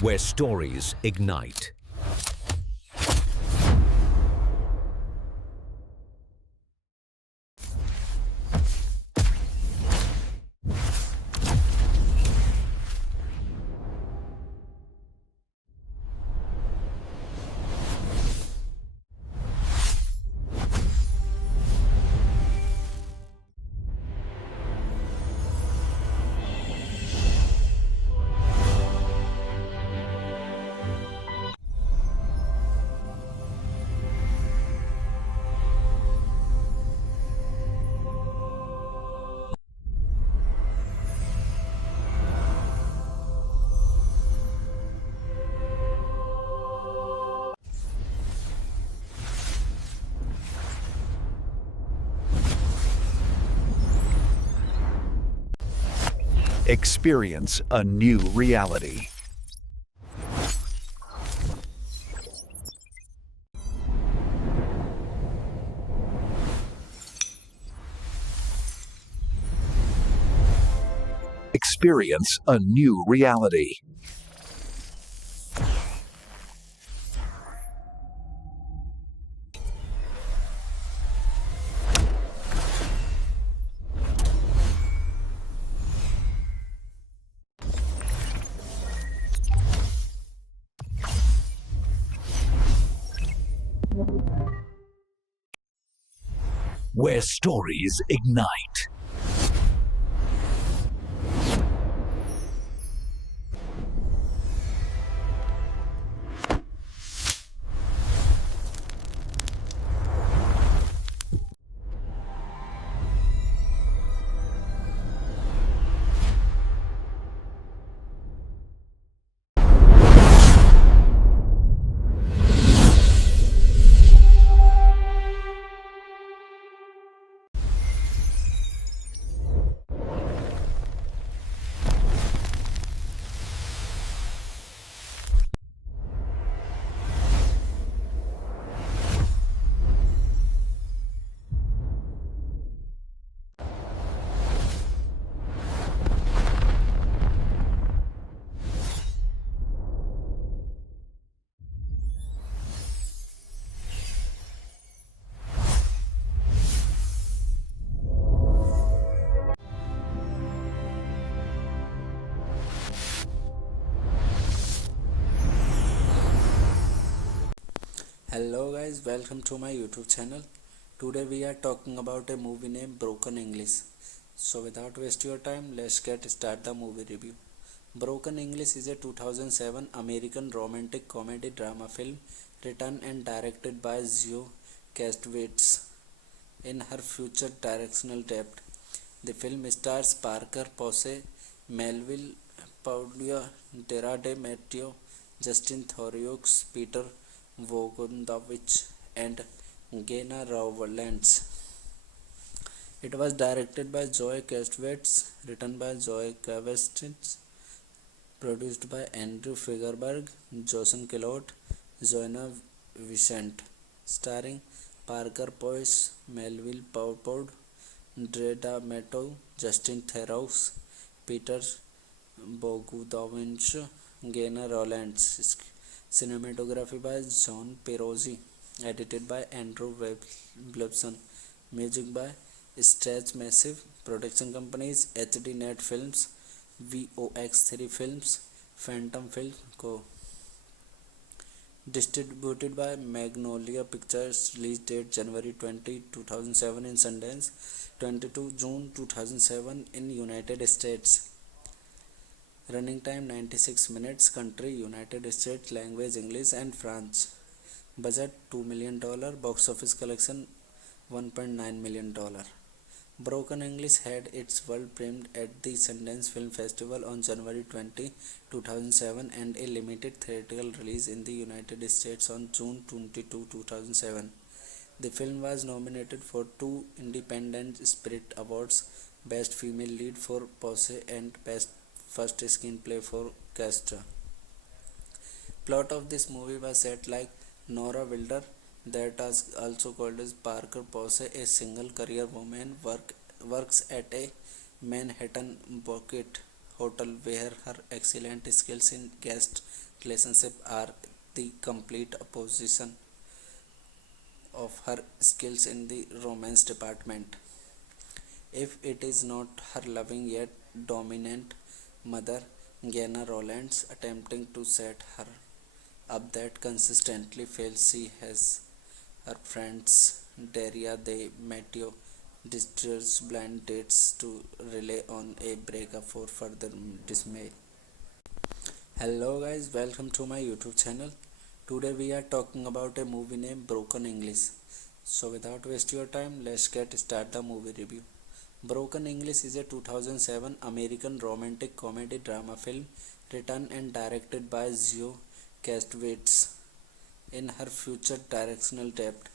where stories ignite. Experience a new reality. Experience a new reality. Where stories ignite. Hello guys, welcome to my YouTube channel. Today we are talking about a movie named Broken English. So without waste your time, let's get start the movie review. Broken English is a 2007 American romantic comedy drama film written and directed by Zoe Kastowitz in her future directional debut. The film stars Parker Posey, Melville Paulia, Dara De Matteo, Justin Theroux, Peter Bogdanovich, and Gena Rowlands. It was directed by Zoe Kastowitz, written by Zoe Kastowitz, produced by Andrew Figerberg, Jason Kellott, Joanna Vicente, starring Parker Poise, Melville Paupod, Dreda Meto, Justin Theroux, Peter Bogdanovich, Gena Rowlands. Cinematography by John Perozzi, edited by Andrew Blebson, music by Stretch Massive, production companies HD Net Films, VOX3 Films, Phantom Film Co. Distributed by Magnolia Pictures, release date January 20, 2007 in Sundance, 22 June 2007 in United States. Running time 96 minutes. Country United States. Language English and French. Budget $2 million. Box office collection $1.9 million. Broken English had its world premiere at the Sundance Film Festival on January 20, 2007 and a limited theatrical release in the United States on June 22, 2007. The film was nominated for 2 Independent Spirit Awards, Best Female Lead for Posey and Best First Screenplay for Castor. Plot of this movie was set like Nora Wilder, that is also called as Parker Posey, a single career woman, works at a Manhattan boutique hotel where her excellent skills in guest relationship are the complete opposition of her skills in the romance department. If it is not her loving yet dominant mother, Gena Rowlands, attempting to set her up that consistently fails, she has her friends Daria de Matteo distress blind dates to rely on a breakup for further dismay. Hello guys, welcome to my YouTube channel. Today we are talking about a movie named Broken English. So without waste your time, let's get start the movie review. Broken English is a 2007 American romantic comedy drama film written and directed by Zoe Kastowitz in her future directional debut.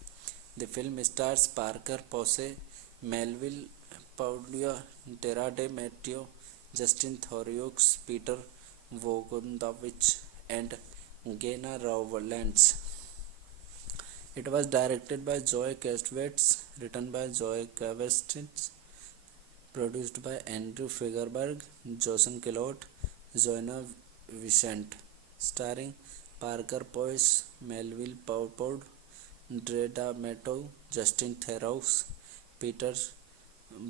The film stars Parker Posey, Melville Paglia, Dara de Matteo, Justin Theroux, Peter Bogdanovich, and Gena Rowlands. It was directed by Zoe Kastowitz, written by Zoe Kastowitz, produced by Andrew Figerberg, Jason Kellott, Joanna Vicente, starring Parker Posey, Melville Paupod, Dre D'Amato, Justin Theroux, Peter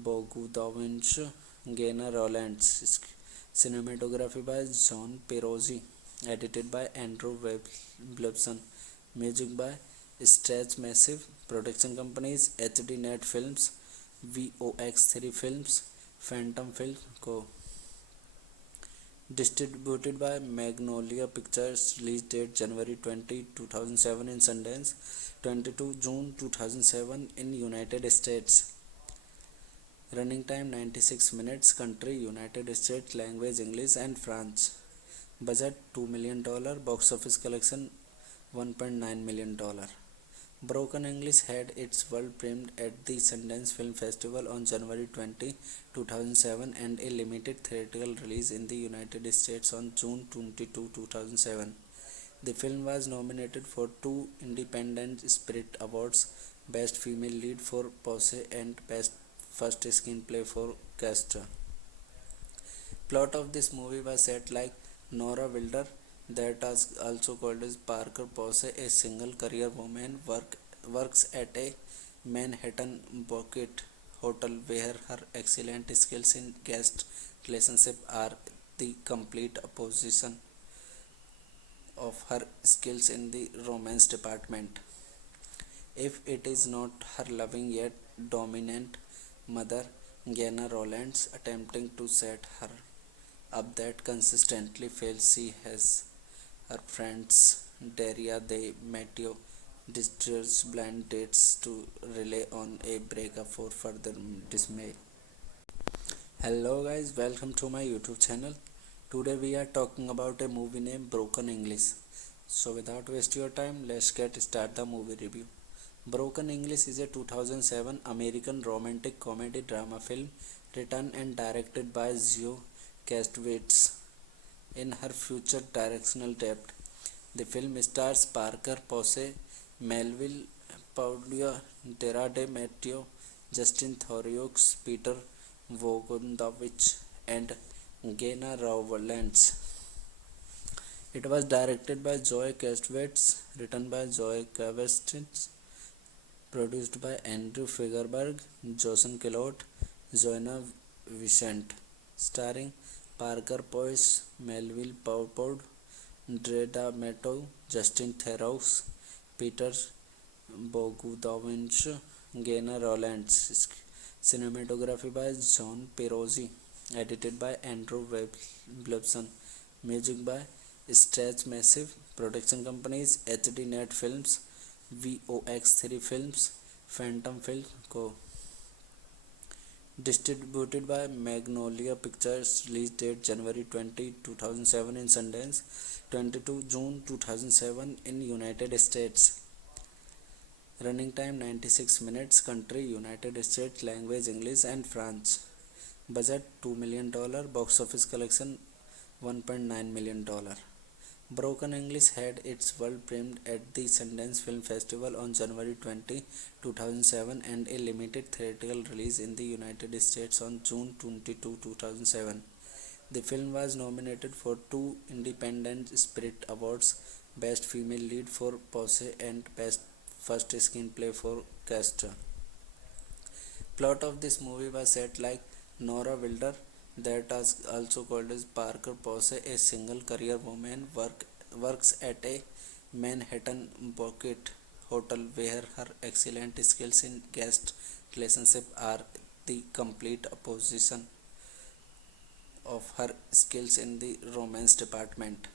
Bogdanovich, Gena Rowlands. Cinematography by John Perozzi, edited by Andrew Wilson, music by Stretch Massive, production companies HD Net Films, VOX3 Films, Phantom Film Co. Distributed by Magnolia Pictures, release date January 20, 2007 in Sundance, 22 June 2007 in United States. Running time 96 minutes, country United States, language English and French. Budget $2 million, box office collection $1.9 million. Broken English had its world premiere at the Sundance Film Festival on January 20, 2007 and a limited theatrical release in the United States on June 22, 2007. The film was nominated for 2 Independent Spirit Awards, Best Female Lead for Posey and Best First Screenplay for Castor. Plot of this movie was set like Nora Wilder, that is also called as Parker Posey, a single career woman, works at a Manhattan banquet hotel where her excellent skills in guest relationship are the complete opposition of her skills in the romance department. If it is not her loving yet dominant mother, Gena Rowlands, attempting to set her up that consistently fails, she has her friends Daria de Matteo distress blind dates to rely on a breakup for further dismay. Hello guys, welcome to my YouTube channel. Today we are talking about a movie named Broken English. So without waste your time, let's get start the movie review. Broken English is a 2007 American romantic comedy drama film written and directed by Zoe Kastowitz in her future directional debut. The film stars Parker Posey, Melville Paglia, Dara de Matteo, Justin Theroux, Peter Bogdanovich, and Gena Rowlands. It was directed by Zoe Kastowitz, written by Zoe Kastowitz, produced by Andrew Figerberg, Jason Kellott, Joanna Vicente, starring Parker Posey, Melville Paupod, Dre D'Amato, Justin Theroux, Peter Bogdanovich, Gena Rowlands. Cinematography by John Perozzi, edited by Andrew Wilson, music by Stretch Massive, production companies HD Net Films, VOX3 Films, Phantom Film Co. Distributed by Magnolia Pictures, release date January 20, 2007 in Sundance, 22 June 2007 in United States. Running time 96 minutes, country United States, language English and French. Budget $2 million, box office collection $1.9 million. Broken English had its world premiere at the Sundance Film Festival on January 20, 2007 and a limited theatrical release in the United States on June 22, 2007. The film was nominated for two Independent Spirit Awards, Best Female Lead for Pose and Best First Screenplay for Castor. Plot of this movie was set like Nora Wilder, that is also called as Parker Pose, a single career woman, works at a Manhattan Bouquet hotel where her excellent skills in guest relationship are the complete opposition of her skills in the romance department.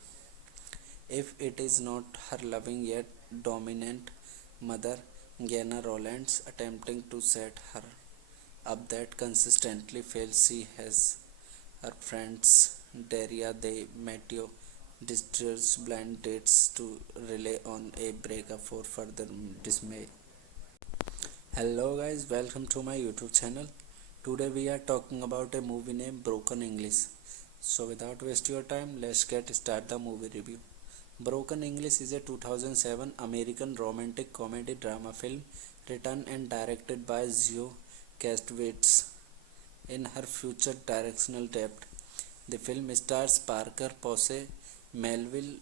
If it is not her loving yet dominant mother, Gena Rowlands, attempting to set her up that consistently fails, she has her friends Daria de Matteo distress blind dates to rely on a breakup for further dismay. Hello guys, welcome to my YouTube channel. Today we are talking about a movie named Broken English. So without wasting your time, let's get start the movie review. Broken English is a 2007 American romantic comedy drama film written and directed by Zoe Kastowitz in her future directional debut. The film stars Parker Posey, Melville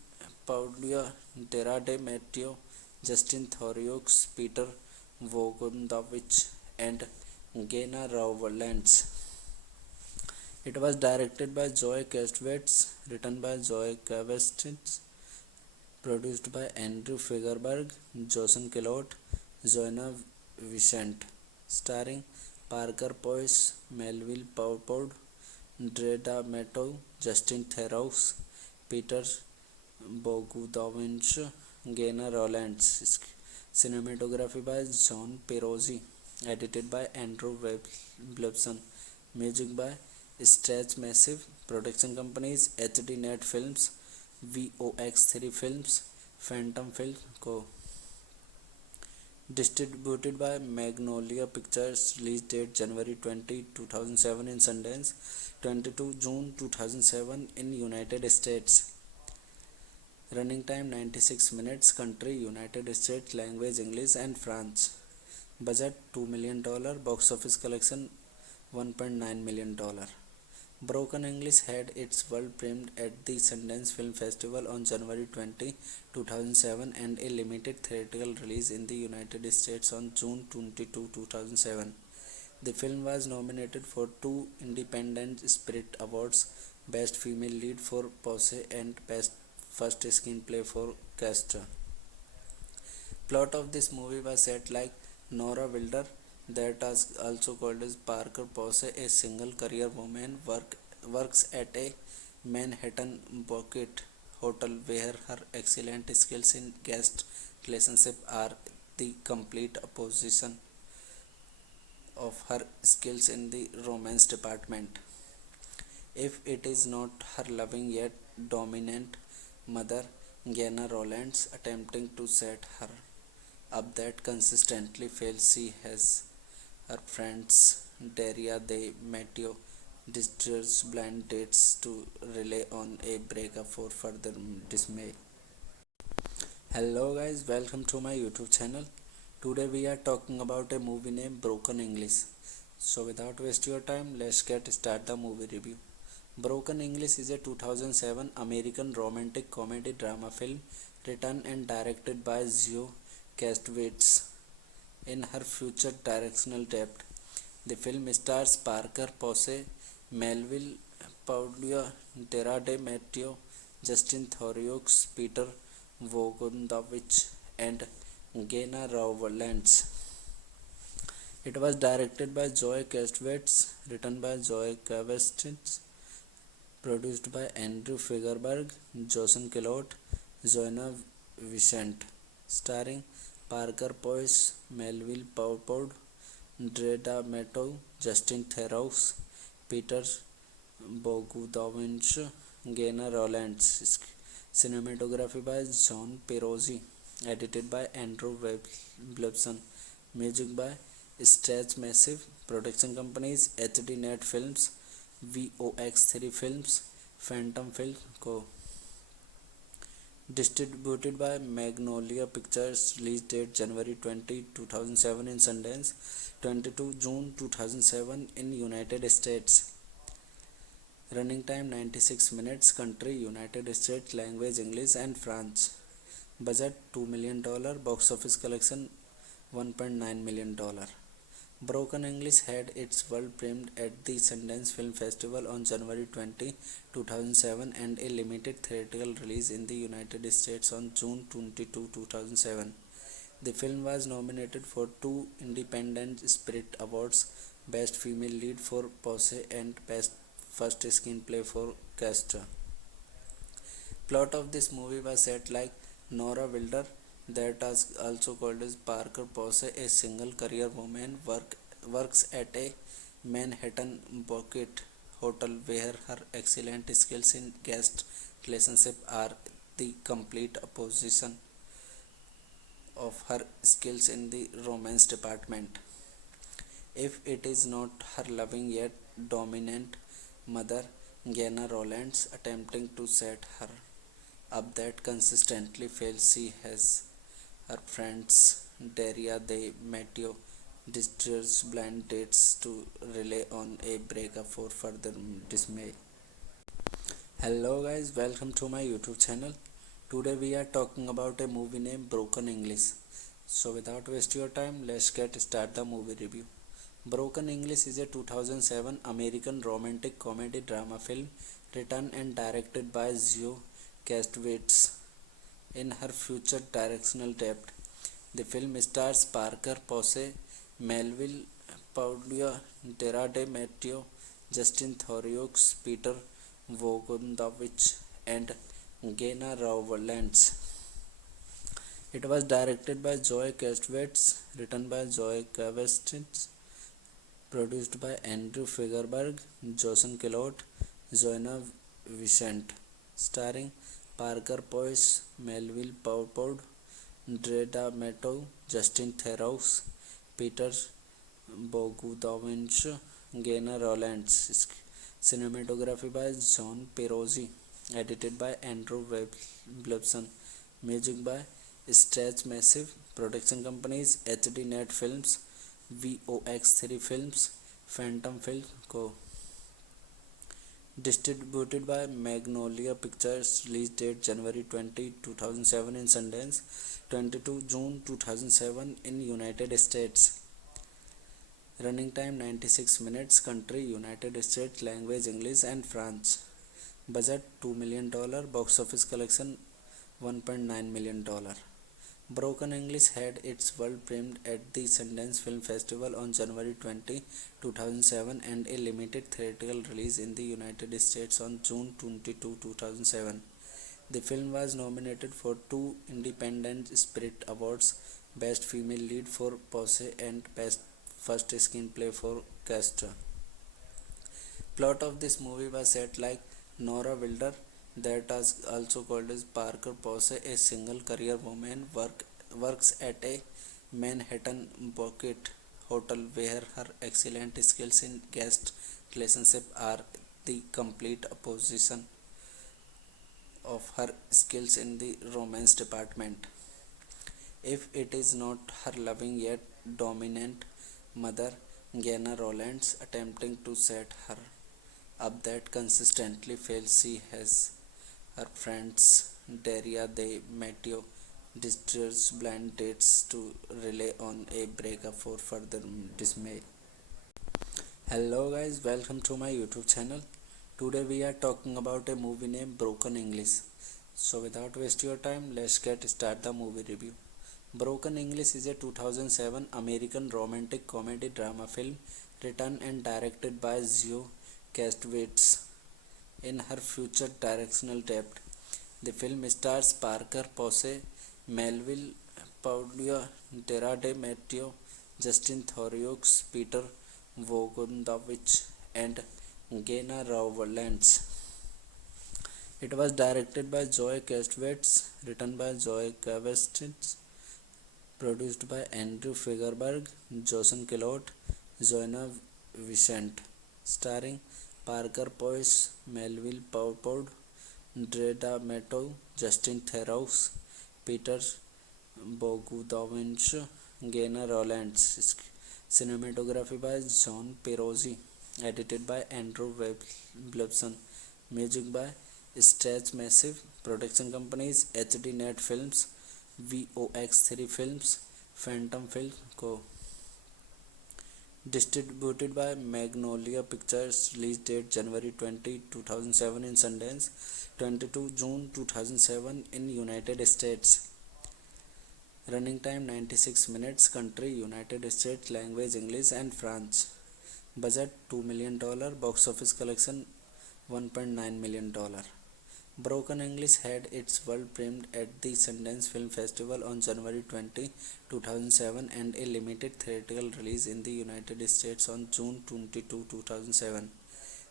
Paglia, Dara de Matteo, Justin Theroux, Peter Bogdanovich, and Gena Rowlands. It was directed by Zoe Kastowitz, written by Zoe Kastowitz, produced by Andrew Figerberg, Jason Kellott, Joanna Vicente, starring Parker Poise, Melville Paupod, Dreda Meto, Justin Theroux, Peter Bogdanovich, Gena Rowlands. Cinematography by John Perozzi, edited by Andrew Wilson. Music by Stretch Massive. Production companies HD-Net Films, VOX3 Films, Phantom Films Co. Distributed by Magnolia Pictures. Release date January 20, 2007 in Sundance, 22 June 2007 in United States. Running time 96 minutes. Country United States. Language English and French. Budget $2 million. Box office collection $1.9 million. Broken English had its world premiere at the Sundance Film Festival on January 20, 2007 and a limited theatrical release in the United States on June 22, 2007. The film was nominated for two Independent Spirit Awards, Best Female Lead for Pose and Best First Screenplay for Castor. Plot of this movie was set like Nora Wilder, that is also called as Parker Pose, a single career woman, works at a Manhattan Bouquet hotel where her excellent skills in guest relationship are the complete opposition of her skills in the romance department. If it is not her loving yet dominant mother, Gena Rowlands, attempting to set her up that consistently fails, she has her friends Daria de Matteo distress blind dates to rely on a breakup for further dismay. Hello guys, welcome to my YouTube channel. Today we are talking about a movie named Broken English. So without wasting your time, let's get start the movie review. Broken English is a 2007 American romantic comedy drama film written and directed by Zoe Kastowitz in her future directional debut. The film stars Parker Posey, Melville Paglia, Dara de Matteo, Justin Theroux, Peter Bogdanovich, and Gena Rowlands. It was directed by Zoe Kastowitz, written by Zoe Kastowitz, produced by Andrew Figerberg, Jason Kellott, Joanna Vicente, starring Parker Poise, Melville Paupod, Dreda Meto, Justin Theroux, Peter Bogdanovich, Gena Rowlands. Cinematography by John Perozzi, edited by Andrew Wilson. Music by Stretch Massive. Production companies HD-Net Films, VOX3 Films, Phantom Films Co. Distributed by Magnolia Pictures. Release date January 20, 2007 in Sundance, 22 June 2007 in United States. Running time 96 minutes. Country United States. Language English and French. Budget $2 million. Box office collection $1.9 million. Broken English had its world premiere at the Sundance Film Festival on January 20, 2007 and a limited theatrical release in the United States on June 22, 2007. The film was nominated for two Independent Spirit Awards, Best Female Lead for Pose and Best First Screenplay for Castra. Plot of this movie was set like Nora Wilder, that is also called as Parker Pose, a single career woman, works at a Manhattan Bucket hotel where her excellent skills in guest relationship are the complete opposition of her skills in the romance department. If it is not her loving yet dominant mother, Gena Rowlands, attempting to set her up that consistently fails, she has her friends Daria de Matteo distress blind dates to rely on a breakup for further dismay. Hello guys, welcome to my YouTube channel. Today we are talking about a movie named Broken English. So without wasting your time, let's get start the movie review. Broken English is a 2007 American romantic comedy drama film written and directed by Zoe Kastowitz in her future directional debut. The film stars Parker Posey, Melville Paglia, Dara de Matteo, Justin Theroux, Peter Bogdanovich, and Gena Rowlands. It was directed by Zoe Kastowitz, written by Zoe Kastowitz, produced by Andrew Figerberg, Jason Kellott, Joanna Vicente, starring Parker Posey, Melville Poupaud, Dreda Mato, Justin Theroux, Peter Bogdanovich, Gena Rowlands. Cinematography by John Perozzi, edited by Andrew Wilson, music by Stretch Massive, production companies HD Net Films, VOX3 Films, Phantom Film Co. Distributed by Magnolia Pictures, release date January 20, 2007 in Sundance, 22 June 2007 in United States. Running time 96 minutes. Country United States. Language English and French. Budget $2 million. Box office collection $1.9 million. Broken English had its world premiere at the Sundance Film Festival on January 20, 2007 and a limited theatrical release in the United States on June 22, 2007. The film was nominated for two Independent Spirit Awards, Best Female Lead for Pose and Best First Screenplay for Castra. Plot of this movie was set like Nora Wilder, that is also called as Parker Posey, a single career woman, works at a Manhattan Bucket hotel where her excellent skills in guest relationship are the complete opposition of her skills in the romance department. If it is not her loving yet dominant mother, Gena Rowlands, attempting to set her up that consistently fails, she has her friends Daria de Matteo distress blind dates to rely on a breakup for further dismay. Hello guys, welcome to my YouTube channel. Today we are talking about a movie named Broken English. So without wasting your time, let's get start the movie review. Broken English is a 2007 American romantic comedy drama film written and directed by Zoe Kastowitz in her future directional debut. The film stars Parker Posey, Melville Paglia, Dara de Matteo, Justin Theroux, Peter Bogdanovich, and Gena Rowlands. It was directed by Zoe Kastowitz, written by Zoe Kastowitz, produced by Andrew Figerberg, Jason Kellott, Joanna Vicente, starring Parker Posey, Melville Poupaud, Dreda Mato, Justin Theroux, Peter Bogdanovich, Gena Rowlands. Cinematography by John Perozzi, edited by Andrew Blubson, music by Stretch Massive, production companies HD Net Films, VOX3 Films, Phantom Film Co. Distributed by Magnolia Pictures, release date January 20, 2007 in Sundance, 22 June 2007 in United States. Running time 96 minutes, country United States, language English and French. Budget $2 million, box office collection $1.9 million. Broken English had its world premiere at the Sundance Film Festival on January 20, 2007 and a limited theatrical release in the United States on June 22, 2007.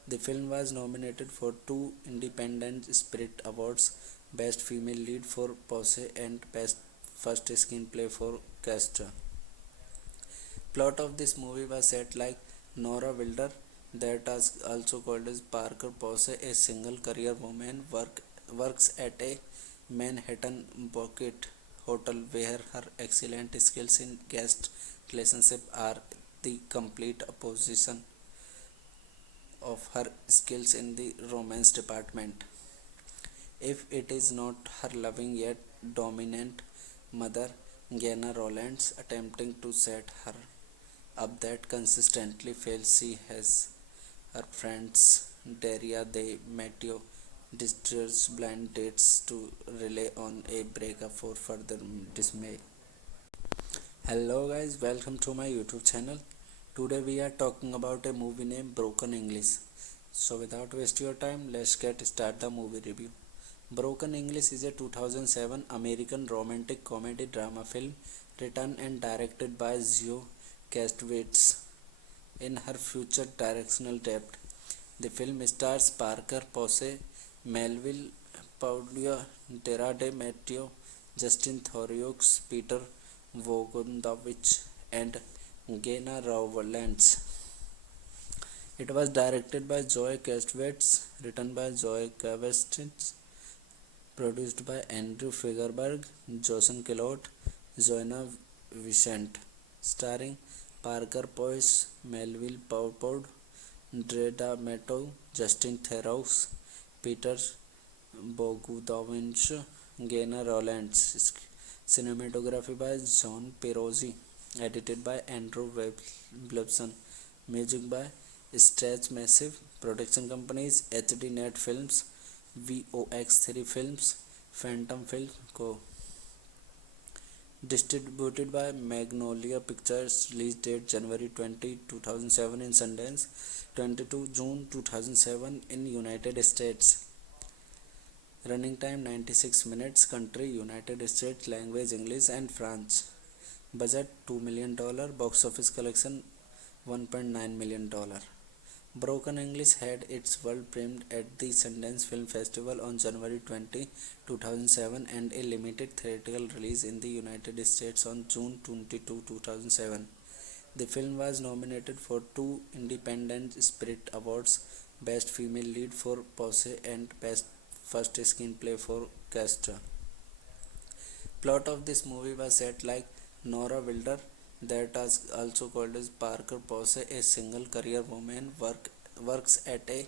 The film was nominated for 2 Independent Spirit Awards, Best Female Lead for Pose and Best First Screenplay for Castra. Plot of this movie was set like Nora Wilder, that is also called as Parker Posey, a single career woman, works at a Manhattan Bucket hotel where her excellent skills in guest relationship are the complete opposition of her skills in the romance department. If it is not her loving yet dominant mother, Gena Rowlands, attempting to set her up that consistently fails, she has her friends Daria de Matteo distress blind dates to rely on a breakup for further dismay. Hello guys, welcome to my YouTube channel. Today we are talking about a movie named Broken English. So without wasting your time, let's get start the movie review. Broken English is a 2007 American romantic comedy drama film written and directed by Zoe Kastowitz. In her future directional debut, the film stars Parker Posey, Melville Paglia, Dara de Matteo, Justin Theroux, Peter Bogdanovich, and Gena Rowlands. It was directed by Zoe Kastowitz, written by Zoe Kastowitz, produced by Andrew Figerberg, Jason Kellott, Joanna Vicente, starring Parker Posey, Melville Paupod, Dreda Mato, Justin Theroux, Peter Bogdanovich, Gena Rowlands. Cinematography by John Perozzi, edited by Andrew Blubson, music by Stretch Massive, production companies HD Net Films, VOX3 Films, Phantom Film Co. Distributed by Magnolia Pictures, release date January 20, 2007 in Sundance, 22 June 2007 in United States. Running time 96 minutes, country United States, language English and French. Budget $2 million, box office collection $1.9 million. Broken English had its world premiere at the Sundance Film Festival on January 20, 2007 and a limited theatrical release in the United States on June 22, 2007. The film was nominated for 2 Independent Spirit Awards, Best Female Lead for Pose and Best First Screenplay for Castra. Plot of this movie was set like Nora Wilder, that is also called as Parker Posey, a single career woman, works at a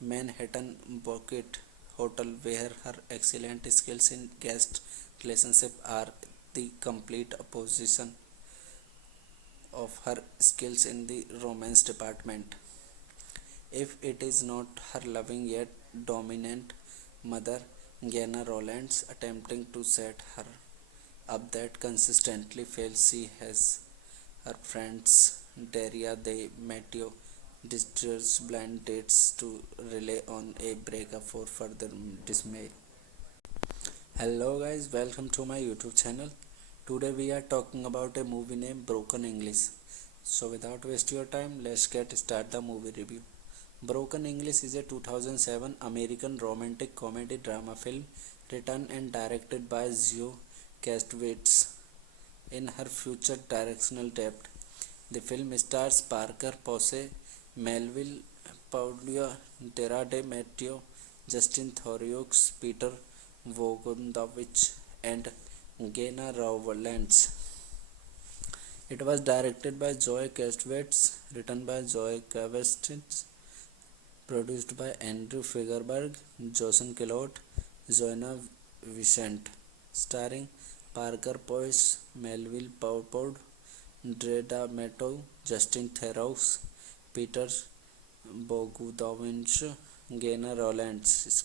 Manhattan Bucket hotel where her excellent skills in guest relationship are the complete opposition of her skills in the romance department. If it is not her loving yet dominant mother, Gena Rowlands, attempting to set her up that consistently fails, she has her friends Daria de Matteo distress blind dates to rely on a breakup for further dismay. Hello guys, welcome to my YouTube channel. Today we are talking about a movie named Broken English. So without wasting your time, let's get start the movie review. Broken English is a 2007 American romantic comedy drama film written and directed by Zoe Kastowitz. In her future directional debut, the film stars Parker Posey, Melville Paglia, Dara de Matteo, Justin Theroux, Peter Bogdanovich, and Gena Rowlands. It was directed by Joe Kastovitz, written by Joe Kastovitz, produced by Andrew Figerberg, Jason Kellott, Joanna Vicente, starring Parker Poise, Melville Paupod, Dreda Meto, Justin Theroux, Peter Bogdanovich, Gainer Rollins.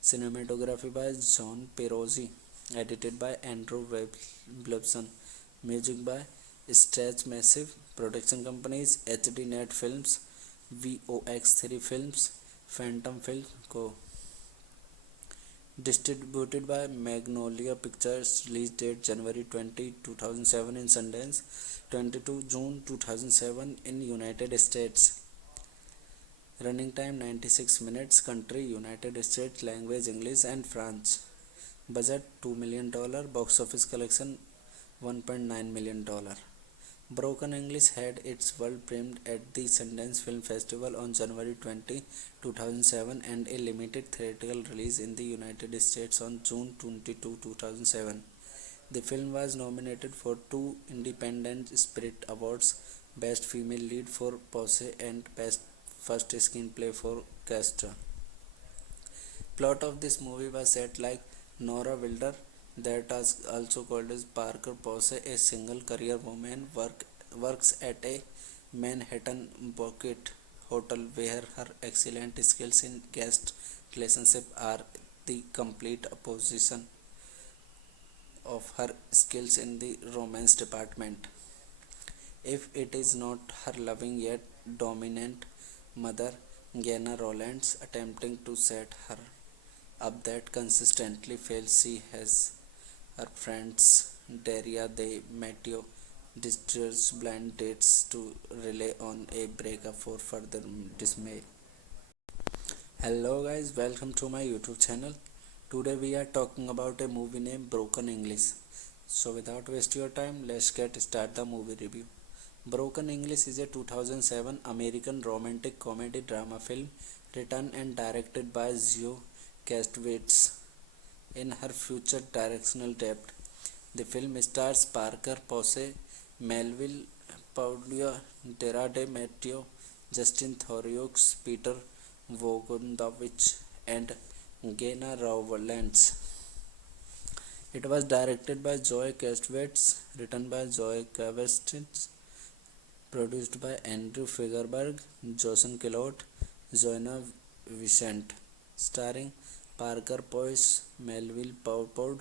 Cinematography by John Perozzi, edited by Andrew Blibson. Music by Stretch Massive. Production companies HD Net Films, VOX3 Films, Phantom Film Co. Distributed by Magnolia Pictures. Release date January 20, 2007 in Sundance, 22 June 2007 in United States. Running time 96 minutes. Country United States. Language English and French. Budget $2 million. Box office collection $1.9 million. Broken English had its world premiere at the Sundance Film Festival on January 20, 2007 and a limited theatrical release in the United States on June 22, 2007. The film was nominated for 2 Independent Spirit Awards, Best Female Lead for Pose and Best First Screenplay for Castor. Plot of this movie was set like Nora Wilder, that is also called as Parker Pose, a single career woman, works at a Manhattan Bucket hotel where her excellent skills in guest relationship are the complete opposition of her skills in the romance department. If it is not her loving yet dominant mother, Gainer Rollins, attempting to set her up that consistently fails, she has her friends Daria de Matteo distress blind dates to rely on a breakup for further dismay. Hello guys, welcome to my YouTube channel. Today we are talking about a movie named Broken English. So without wasting your time, let's get start the movie review. Broken English is a 2007 American romantic comedy drama film written and directed by Zoe Kastovitz. In her future directional debut, the film stars Parker Posey, Melville Paupod, Dara de Matteo, Justin Theroux, Peter Bogdanovich, and Gainer Rollins. It was directed by Joe Kastovitz, written by Joe Kastovitz, produced by Andrew Figerberg, Jason Kellott, Joanna Vicente, starring Parker Poise, Melville Paupod,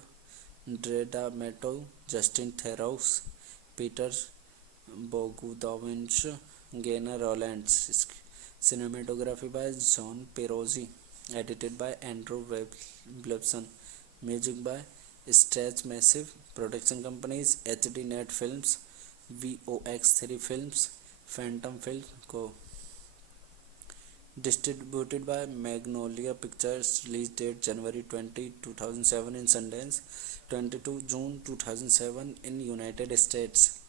Dreda Meto, Justin Theroux, Peter Bogdanovich, Gainer Rollins. Cinematography by John Perozzi, edited by Andrew Blibson. Music by Stretch Massive. Production companies HD Net Films, VOX3 Films, Phantom Film Co. Distributed by Magnolia Pictures. Release date January 20, 2007 in Sundance, 22 June 2007 in United States.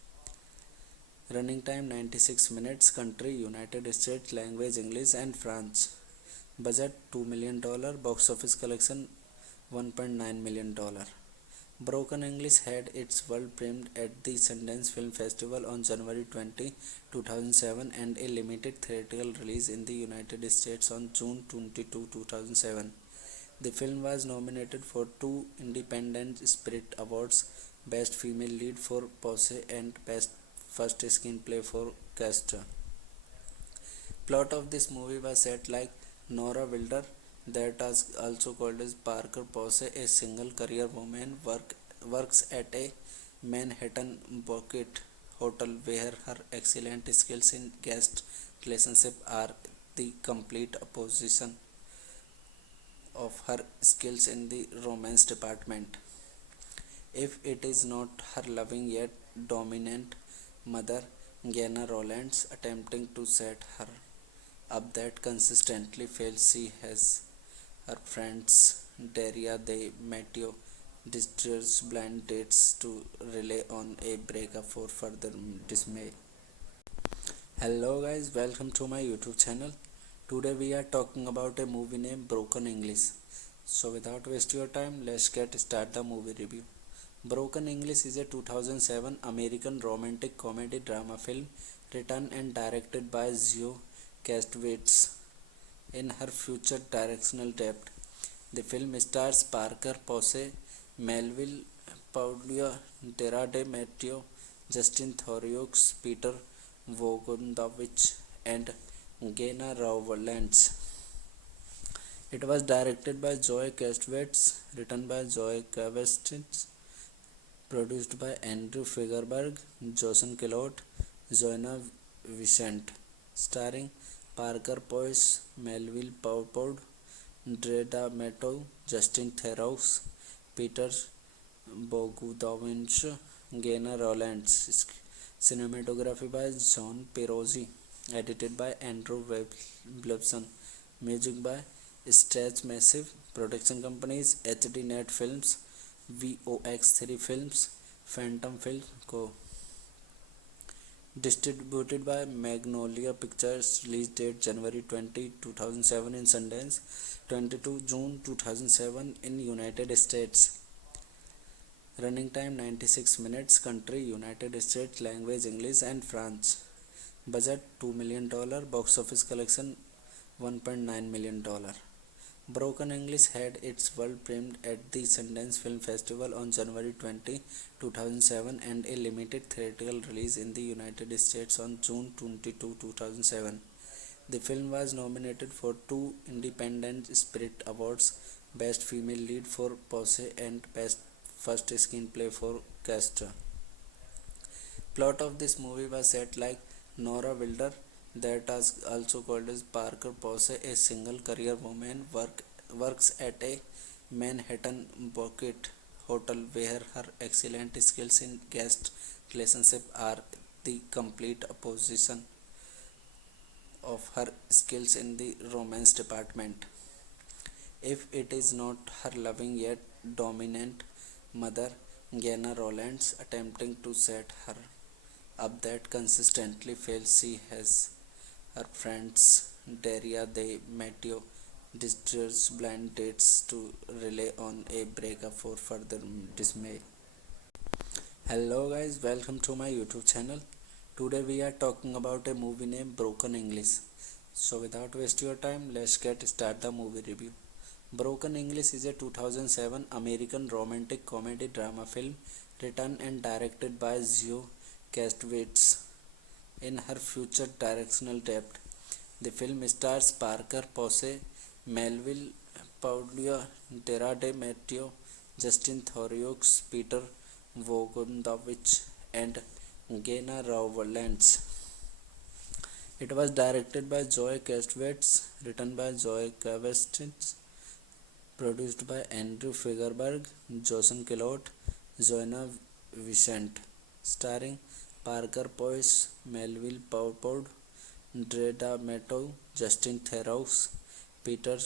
Running time 96 minutes. Country United States. Language English and French. Budget $2 million. Box office collection $1.9 million. Broken English had its world premiere at the Sundance Film Festival on January 20, 2007 and a limited theatrical release in the United States on June 22, 2007. The film was nominated for 2 Independent Spirit Awards, Best Female Lead for Pose and Best First Screenplay for Castor. Plot of this movie was set like Nora Wilder, that is also called as Parker Posey, a single career woman, works at a Manhattan Bucket hotel where her excellent skills in guest relationship are the complete opposition of her skills in the romance department. If it is not her loving yet dominant mother, Gainer Rollins, attempting to set her up that consistently fails, she has her friends Daria de Matteo distress blind dates to rely on a breakup for further dismay. Hello guys, welcome to my YouTube channel. Today we are talking about a movie named Broken English. So without wasting your time, let's get start the movie review. Broken English is a 2007 American romantic comedy drama film written and directed by Zoe Kastowitz in her future directional debut. The film stars Parker Posey, Melville Paulio, Tara De Matteo, Justin Theroux, Peter Bogdanovich, and Gena Rowlands. It was directed by Zoe Kastowitz, written by Zoe Kastowitz, produced by Andrew Figerberg, Jason Kellott, Joanna Vicente, starring Parker Posey, Melville Poupeau, Dreda Mato, Justin Theroux, Peter Bogdanovich, Gena Rowlands. Cinematography by John Perozzi, edited by Andrew Wilson. Music by Stretch Massive. Production companies HD-Net Films, VOX3 Films, Phantom Films Co. Distributed by Magnolia Pictures. Release date January 20, 2007 in Sundance, 22 June 2007 in United States. Running time 96 minutes. Country United States. Language English and French. Budget $2 million. Box office collection $1.9 million. Broken English had its world premiere at the Sundance Film Festival on January 20, 2007 and a limited theatrical release in the United States on June 22, 2007. The film was nominated for 2 Independent Spirit Awards, Best Female Lead for Posey and Best First Screenplay for Castor. Plot of this movie was set like Nora Wilder, that is also called as Parker Posey, a single career woman, works at a Manhattan banquet hotel where her excellent skills in guest relationship are the complete opposition of her skills in the romance department. If it is not her loving yet dominant mother, Gena Rowlands, attempting to set her up that consistently fails, she has her friends Daria De Matteo distress blind dates to rely on a breakup for further dismay. Hello guys, welcome to my YouTube channel. Today we are talking about a movie named Broken English. So without wasting your time, let's get start the movie review. Broken English is a 2007 American romantic comedy drama film written and directed by Zoe Kastowitz in her future directional debut. The film stars Parker Posey, Melville Paulio, Tara De Matteo, Justin Theroux, Peter Bogdanovich, and Gena Rowlands. It was directed by Zoe Kastowitz, written by Zoe Kastowitz, produced by Andrew Figerberg, Jason Kellott, Joanna Vicente, starring Parker Posey, Melville Poupeau, Dreda Mato, Justin Theroux, Peter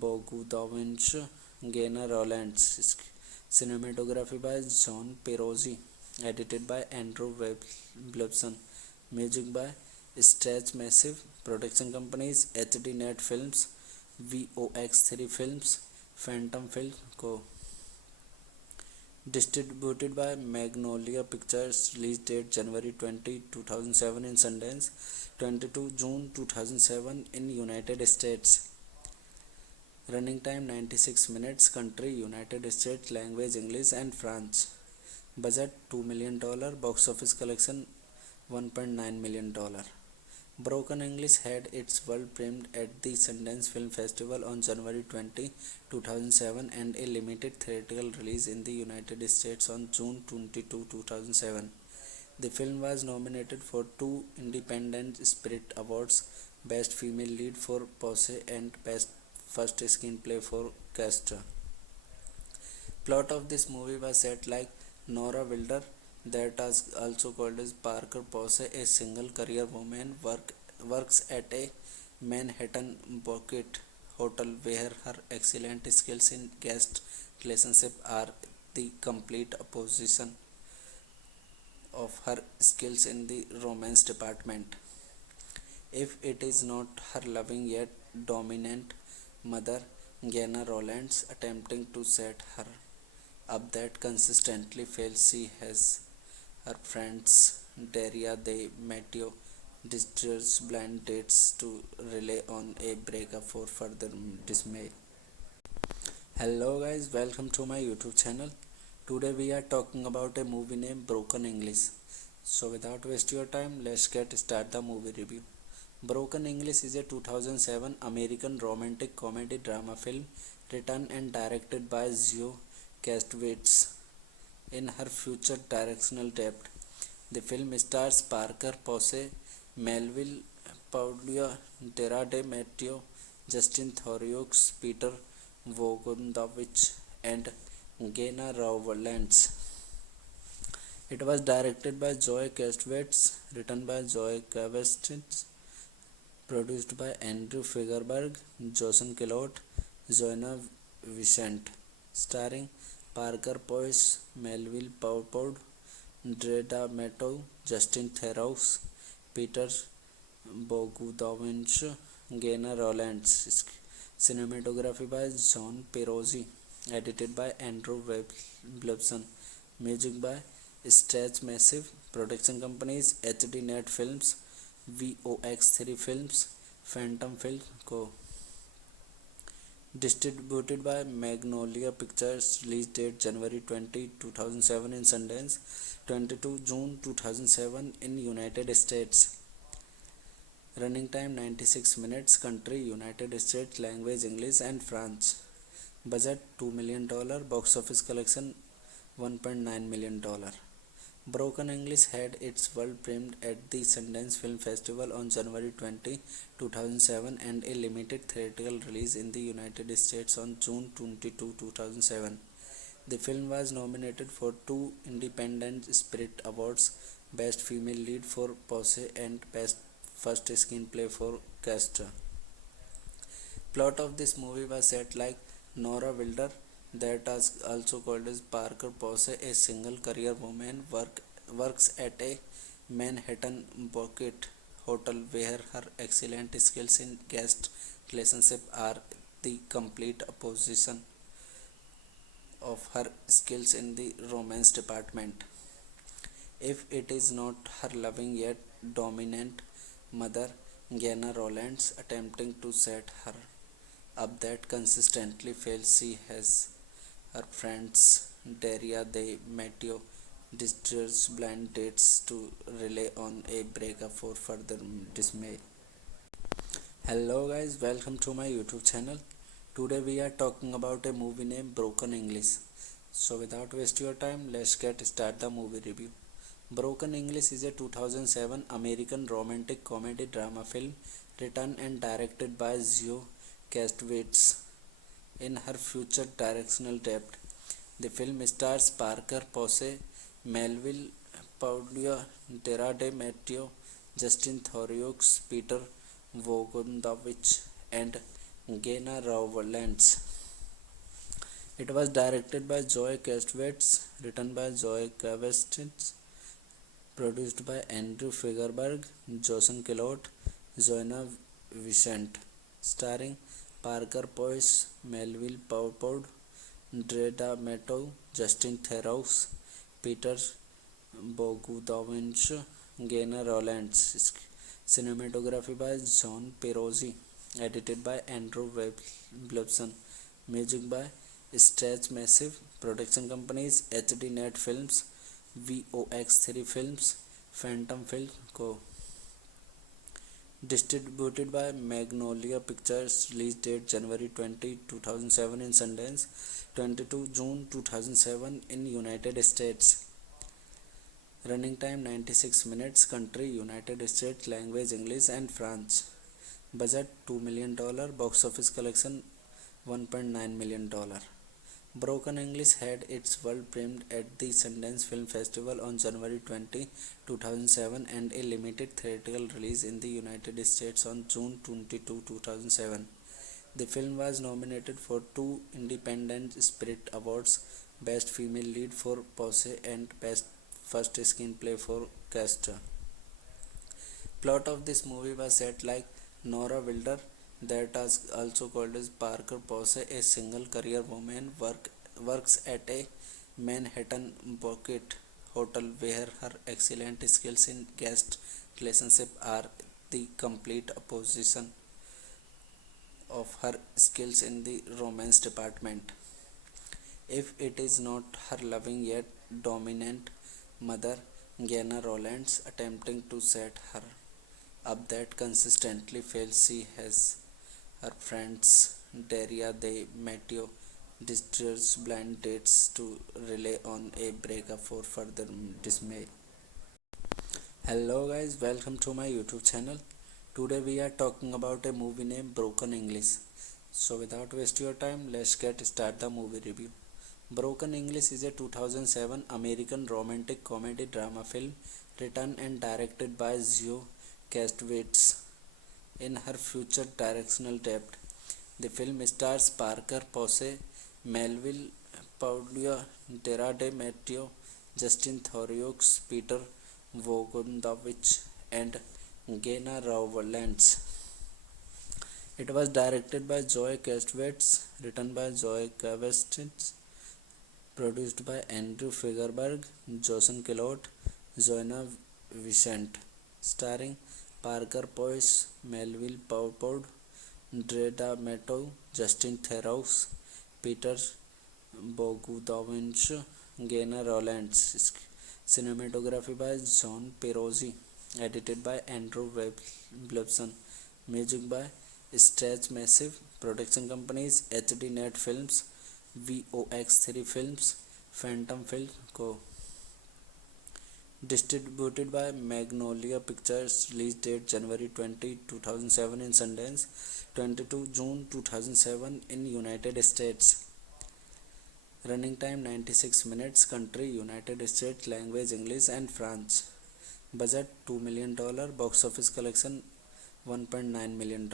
Bogdanovich, Gena Rowlands. Cinematography by John Perozzi, edited by Andrew Wilson. Music by Stretch Massive. Production companies HD-Net Films, VOX3 Films, Phantom Films Co. Distributed by Magnolia Pictures. Release date January 20, 2007 in Sundance, 22 June 2007 in United States. Running time 96 minutes. Country United States. Language English and French. Budget $2 million. Box office collection $1.9 million. Broken English had its world premiere at the Sundance Film Festival on January 20, 2007 and a limited theatrical release in the United States on June 22, 2007. The film was nominated for 2 Independent Spirit Awards, Best Female Lead for Posey and Best First Screenplay for Castor. Plot of this movie was set like Nora Wilder, that is also called as Parker Posey, a single career woman, works at a Manhattan banquet hotel where her excellent skills in guest relationship are the complete opposition of her skills in the romance department. If it is not her loving yet dominant mother, Gena Rowlands, attempting to set her up that consistently fails. She has her friends Daria de Matteo distress blind dates to rely on a breakup for further dismay. Hello guys, welcome to my YouTube channel. Today we are talking about a movie named Broken English. So without wasting your time, let's get start the movie review. Broken English is a 2007 American romantic comedy drama film written and directed by Zoe Kastowitz in her future directional debut. The film stars Parker Posey, Melville Paulua, Dara de Matteo, Justin Theroux, Peter Bogdanovich, and Gena Rowlands. It was directed by Zoe Kastowitz, written by Zoe Kastowitz, produced by Andrew Figerberg, Jason Kellott, Joanna Vicente, starring Parker Posey, Melville Paulpod, Dreda Meto, Justin Theroux, Peter Bogdanovich, Gena Rowlands. Cinematography by John Perozzi, edited by Andrew Blebson, music by Stretch Massive, production companies HD Net Films, VOX3 Films, Phantom Film Co. Distributed by Magnolia Pictures, release date January 20, 2007 in Sundance, 22 June 2007 in United States. Running time 96 minutes, country United States, language English and French. Budget $2 million, box office collection $1.9 million. Broken English had its world premiere at the Sundance Film Festival on January 20, 2007 and a limited theatrical release in the United States on June 22, 2007. The film was nominated for 2 Independent Spirit Awards, Best Female Lead for Posey and Best First Screenplay for Castor. Plot of this movie was set like Nora Wilder, that is also called as Parker Posey, a single career woman, works at a Manhattan Bouquet hotel where her excellent skills in guest relationship are the complete opposition of her skills in the romance department. If it is not her loving yet dominant mother, Gena Rowlands, attempting to set her up that consistently fails. She has her friends Daria de Matteo distress blind dates to rely on a breakup for further dismay. Hello guys, welcome to my YouTube channel. Today we are talking about a movie named Broken English. So without wasting your time, let's get start the movie review. Broken English is a 2007 American romantic comedy drama film written and directed by Zoe Kastowitz in her future directional debut. The film stars Parker Posey, Melville Paulua, Dara de Matteo, Justin Theroux, Peter Bogdanovich, and Gena Rowlands. It was directed by Zoe Kastowitz, written by Zoe Kastowitz, produced by Andrew Figerberg, Jason Kellott, Joanna Vicente, starring Parker Posey, Melville Paulpod, Dreda Meto, Justin Theroux, Peter Bogdanovich, Gena Rowlands. Cinematography by John Perozzi, edited by Andrew Blebson, music by Stretch Massive, production companies HD Net Films, VOX3 Films, Phantom Film Co. Distributed by Magnolia Pictures, release date January 20, 2007 in Sundance, 22 June 2007 in United States. Running time 96 minutes, country United States, language English and French. Budget $2 million, box office collection $1.9 million. Broken English had its world premiere at the Sundance Film Festival on January 20, 2007 and a limited theatrical release in the United States on June 22, 2007. The film was nominated for 2 Independent Spirit Awards, Best Female Lead for Posey and Best First Screenplay for Castor. Plot of this movie was set like Nora Wilder, that is also called as Parker Posey, a single career woman, works at a Manhattan Banquet Hotel, where her excellent skills in guest relationship are the complete opposition of her skills in the romance department. If it is not her loving yet dominant mother, Gena Rowlands, attempting to set her up that consistently fails, she has her friends Daria de Matteo distress blind dates to rely on a breakup for further dismay. Hello guys, welcome to my YouTube channel. Today we are talking about a movie named Broken English. So without waste your time, let's get start the movie review. Broken English is a 2007 American romantic comedy drama film written and directed by Zoe Kastowitz. In her future directional debut, the film stars Parker Posey, Melville Paulua, Dara de Matteo, Justin Theroux, Peter Bogdanovich, and Gena Rowlands. It was directed by Zoe Kastowitz, written by Zoe Kastowitz, produced by Andrew Figerberg, Jason Kellott, Joanna Vicente, starring Parker Posey, Melville Paupod, Dre D'Amato, Justin Theroux, Peter Bogdanovich, Gena Rowlands. Cinematography by John Perozzi, edited by Andrew Wilson, music by Stretch Massive, production companies HD Net Films, VOX3 Films, Phantom Film Co. Distributed by Magnolia Pictures, release date January 20, 2007 in Sundance, 22 June 2007 in United States. Running time 96 minutes, country United States, language English and French. Budget $2 million, box office collection $1.9 million.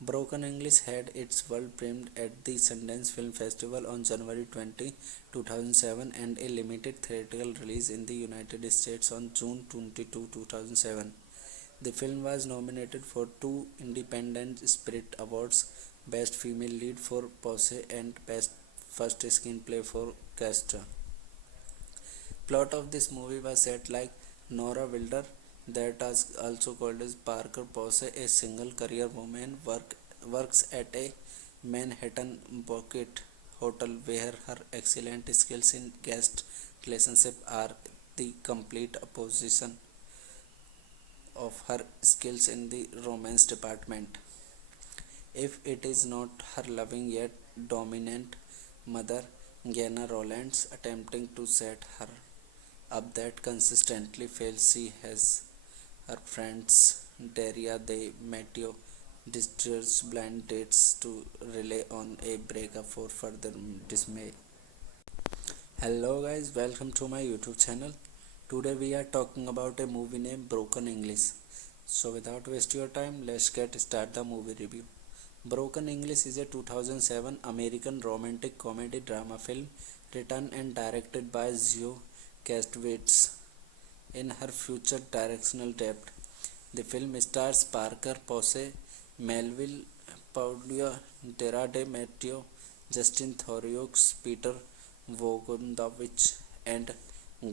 Broken English had its world premiere at the Sundance Film Festival on January 20, 2007 and a limited theatrical release in the United States on June 22, 2007. The film was nominated for 2 Independent Spirit Awards, Best Female Lead for Posey and Best First Screenplay for Castor. Plot of this movie was set like Nora Wilder, that is also called as Parker Posey, a single career woman, works at a Manhattan Banquet Hotel, where her excellent skills in guest relationship are the complete opposition of her skills in the romance department. If it is not her loving yet dominant mother, Gena Rowlands, attempting to set her up that consistently fails, she has her friends Daria de Matteo distress blind dates to rely on a breakup for further dismay. Hello guys, welcome to my YouTube channel. Today we are talking about a movie named Broken English. So without waste your time, let's get start the movie review. Broken English is a 2007 American romantic comedy drama film written and directed by Zoe Kastowitz. In her future directional debut, the film stars Parker Posey, Melville Paulua, Dara de Matteo, Justin Theroux, Peter Bogdanovich, and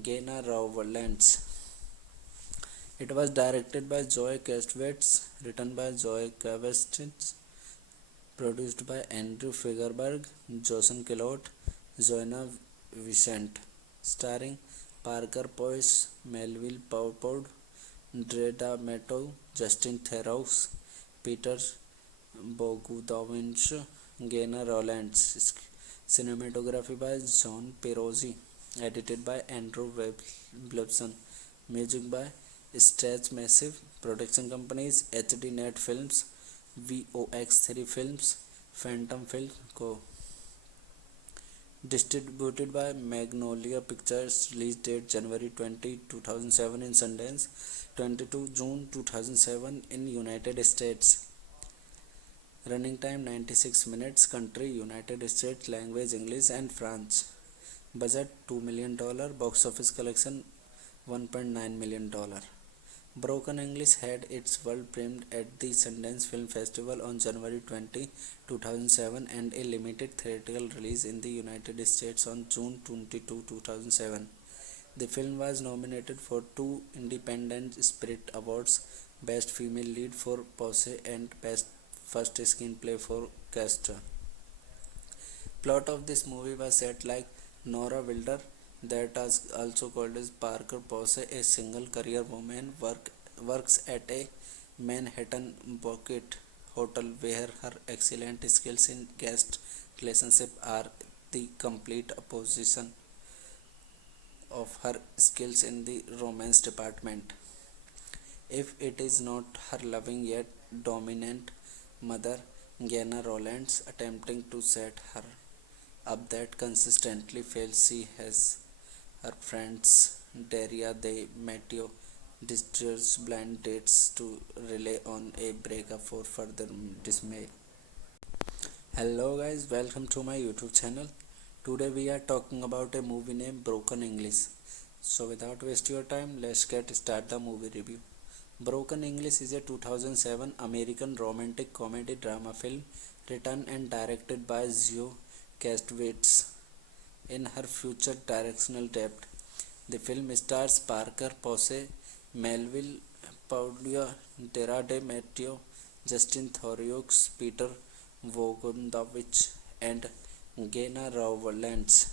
Gena Rowlands. It was directed by Zoe Kastowitz, written by Zoe Kastowitz, produced by Andrew Figerberg, Jason Kellott, Joanna Vicente, starring Parker Posey, Melville Paupod, Dre D'Amato, Justin Theroux, Peter Bogdanovich, Gena Rowlands. Cinematography by John Perozzi, edited by Andrew Wilson, music by Stretch Massive, production companies HD Net Films, VOX3 Films, Phantom Film Co. Distributed by Magnolia Pictures, release date January 20, 2007 in Sundance, 22 June 2007 in United States. Running time 96 minutes, country United States, language English and French. Budget $2 million, box office collection $1.9 million. Broken English had its world premiere at the Sundance Film Festival on January 20, 2007 and a limited theatrical release in the United States on June 22, 2007. The film was nominated for two Independent Spirit Awards, Best Female Lead for Pose and Best First Screenplay for Castor. Plot of this movie was set like Nora Wilder, that is also called as Parker Posey, a single career woman, works at a Manhattan Bucket hotel where her excellent skills in guest relationship are the complete opposition of her skills in the romance department. If it is not her loving yet dominant mother, Gena Rowlands, attempting to set her up that consistently fails, she has her friends Daria de Matteo distress blind dates to rely on a breakup for further dismay. Hello guys, welcome to my YouTube channel. Today we are talking about a movie named Broken English. So without wasting your time, let's get start the movie review. Broken English is a 2007 American romantic comedy drama film written and directed by Zoe Kastowitz. In her future directional debut, the film stars Parker Posey, Melville Paglia, Dara de Matteo, Justin Theroux, Peter Bogdanovich, and Gena Rowlands.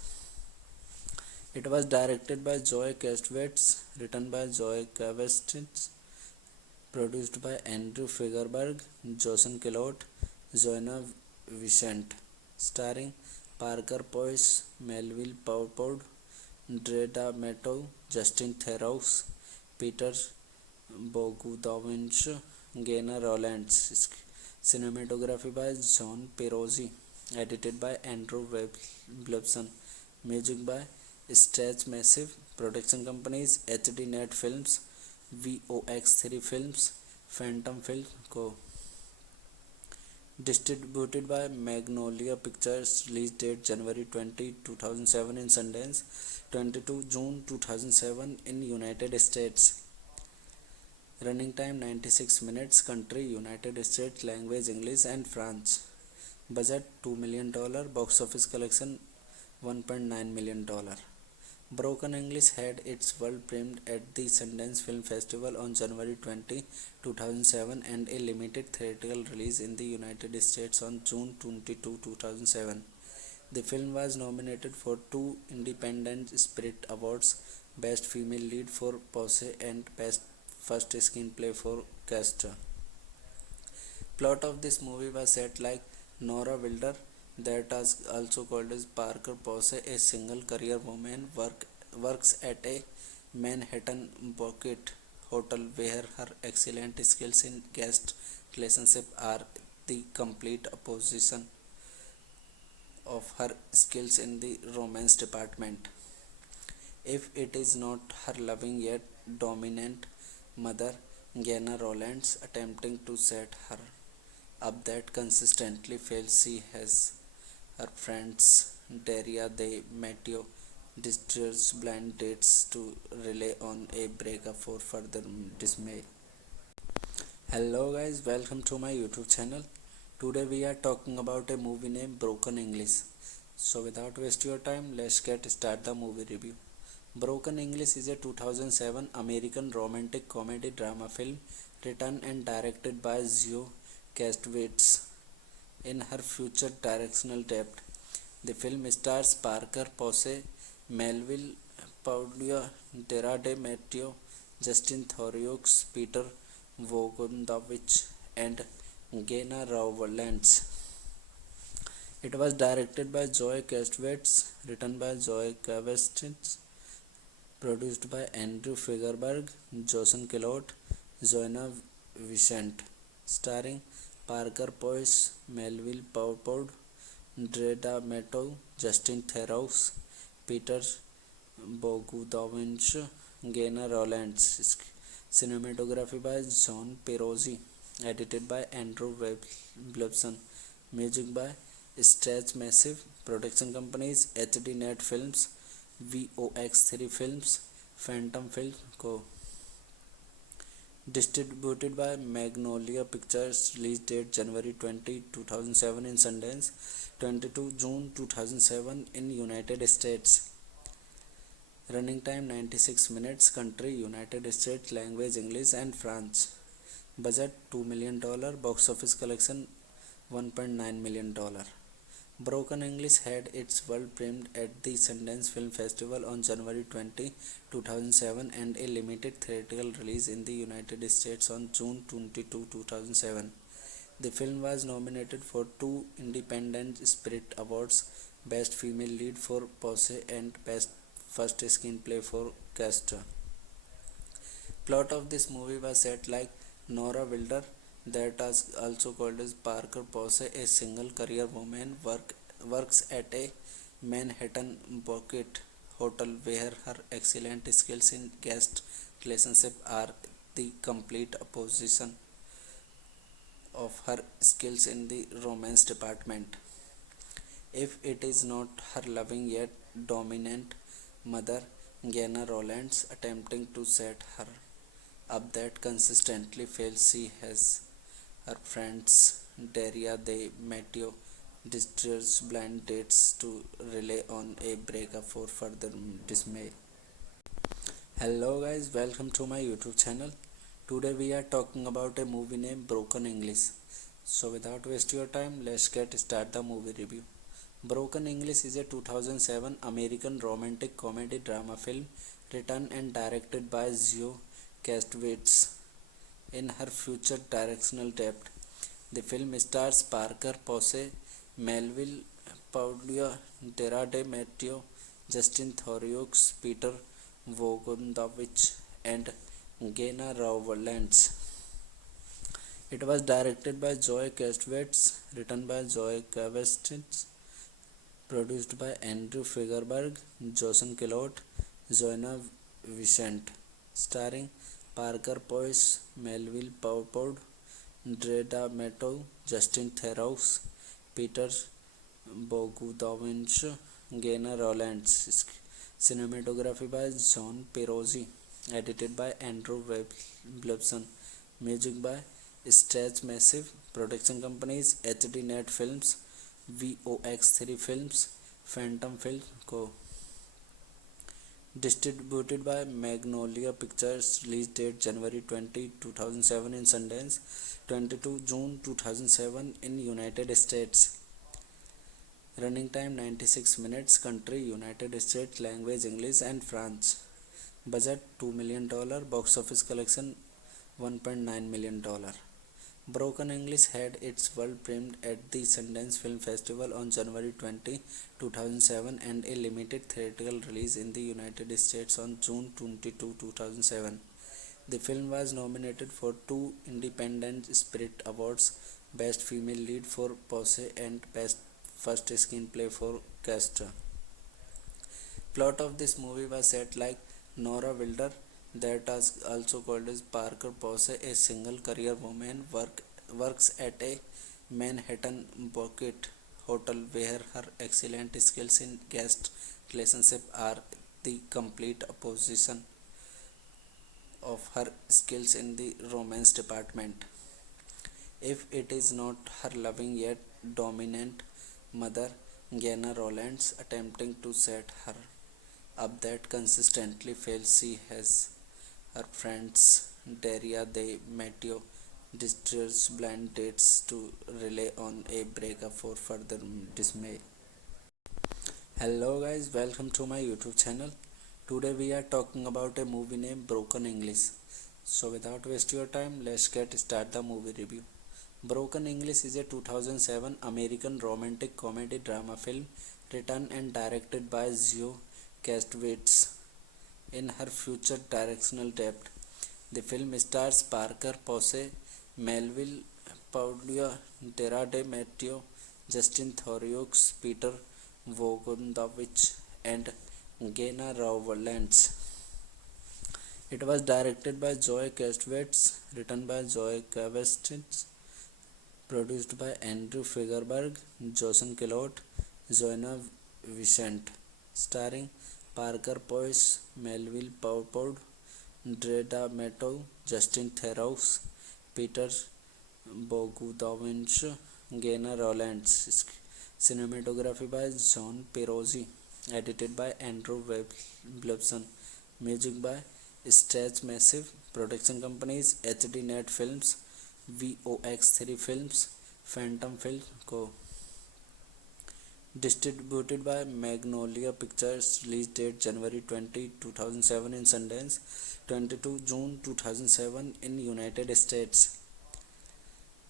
It was directed by Zoe Kastowitz, written by Zoe Kastowitz, produced by Andrew Figerberg, Jason Kellott, Joanna Vicente, starring Parker Posey, Melville Paupod, Dre D'Amato, Justin Theroux, Peter Bogdanovich, Gena Rowlands. Cinematography by John Perozzi, edited by Andrew Wilson. Music by Stretch Massive. Production companies HD Net Films, VOX3 Films, Phantom Films Co. Distributed by Magnolia Pictures. Release date January 20, 2007 in Sundance, 22 June 2007 in United States. Running time 96 minutes. Country United States. Language English and French. Budget $2 million. Box office collection $1.9 million. Broken English had its world premiere at the Sundance Film Festival on January 20, 2007 and a limited theatrical release in the United States on June 22, 2007. The film was nominated for two Independent Spirit Awards, Best Female Lead for Pose and Best First Screenplay for Castor. Plot of this movie was set like Nora Wilder, that is also called as Parker Posey, a single career woman, works at a Manhattan Bucket hotel where her excellent skills in guest relationship are the complete opposition of her skills in the romance department. If it is not her loving yet dominant mother, Gena Rowlands, attempting to set her up that consistently fails, she has her friends Daria de Matteo distress blind dates to rely on a breakup for further dismay. Hello guys, welcome to my YouTube channel. Today we are talking about a movie named Broken English. So without wasting your time, let's get start the movie review. Broken English is a 2007 American romantic comedy drama film written and directed by Zoe Kastowitz. In her future directional debut, the film stars Parker Posey, Melville Paglia, Dara de Matteo, Justin Theroux, Peter Bogdanovich, and Gena Rowlands. It was directed by Zoe Kastowitz, written by Zoe Kastowitz, produced by Andrew Figerberg, Jason Kellott, Joanna Vicente, starring Parker Posey, Melville Paupod, Dre D'Amato, Justin Theroux, Peter Bogdanovich, Gena Rowlands. Cinematography by John Perozzi, edited by Andrew Wilson. Music by Stretch Massive. Production companies HD Net Films, VOX3 Films, Phantom Films Co. Distributed by Magnolia Pictures. Release date January 20, 2007 in Sundance, 22 June 2007 in United States. Running time 96 minutes. Country United States. Language English and France. Budget $2 million. Box office collection $1.9 million. Broken English had its world premiere at the Sundance Film Festival on January 20, 2007 and a limited theatrical release in the United States on June 22, 2007. The film was nominated for 2 Independent Spirit Awards, Best Female Lead for Pose and Best First Screenplay for Castor. Plot of this movie was set like Nora Wilder, that is also called as Parker Posey, a single career woman, works at a Manhattan Bouquet hotel where her excellent skills in guest relationship are the complete opposition of her skills in the romance department. If it is not her loving yet dominant mother, Gena Rowlands, attempting to set her up that consistently fails, she has her friends Daria de Matteo distress blind dates to rely on a breakup for further dismay. Hello guys, welcome to my YouTube channel. Today we are talking about a movie named Broken English. So without wasting your time, let's get start the movie review. Broken English is a 2007 American romantic comedy drama film written and directed by Zoe Kastowitz. In her future directional debut, the film stars Parker Posey, Melville Paglia, Dara de Matteo, Justin Theroux, Peter Bogdanovich, and Gena Rowlands. It was directed by Zoe Kastowitz, written by Zoe Kastowitz, produced by Andrew Figerberg, Jason Kellott, Joanna Vicente, starring Parker Posey, Melville Paupod, Dreda Mato, Justin Theroux, Peter Bogdanovich, Gena Rowlands. Cinematography by John Perozzi, edited by Andrew Blebson, music by Stretch Massive, production companies HD Net Films, VOX3 Films, Phantom Film Co. Distributed by Magnolia Pictures. Release date January 20, 2007 in Sundance, 22 June 2007 in United States. Running time 96 minutes. Country United States. Language English and France. Budget $2 million. Box office collection $1.9 million. Broken English had its world premiere at the Sundance Film Festival on January 20, 2007 and a limited theatrical release in the United States on June 22, 2007. The film was nominated for 2 Independent Spirit Awards, Best Female Lead for Pose and Best First Screenplay for Castor. Plot of this movie was set like Nora Wilder, that is also called as Parker Posey, a single career woman, works at a Manhattan Bouquet hotel where her excellent skills in guest relationship are the complete opposition of her skills in the romance department. If it is not her loving yet dominant mother, Gena Rowlands, attempting to set her up that consistently fails, she has her friends Daria de Matteo distress blind dates to rely on a breakup for further dismay. Hello guys, welcome to my YouTube channel. Today we are talking about a movie named Broken English. So without wasting your time, let's get start the movie review. Broken English is a 2007 American romantic comedy drama film written and directed by Zoe Kastowitz. In her future directional debut, the film stars Parker Posey, Melville Paglia, Dara de Matteo, Justin Theroux, Peter Bogdanovich, and Gena Rowlands. It was directed by Zoe Kastowitz, written by Zoe Kastowitz, produced by Andrew Figerberg, Jason Kellott, Joanna Vicente, starring Parker Posey, Melville Paupod, Dreda Justin Theroux, Peter Bogdanovich, Gainer Rollins. Cinematography by John Perozzi. Edited by Andrew Blebson. Music by Stretch Massive. Production companies HD Net Films, VOX3 Films, Phantom Film Co. Distributed by Magnolia Pictures. Release date January 20, 2007 in Sundance, 22 June 2007 in United States.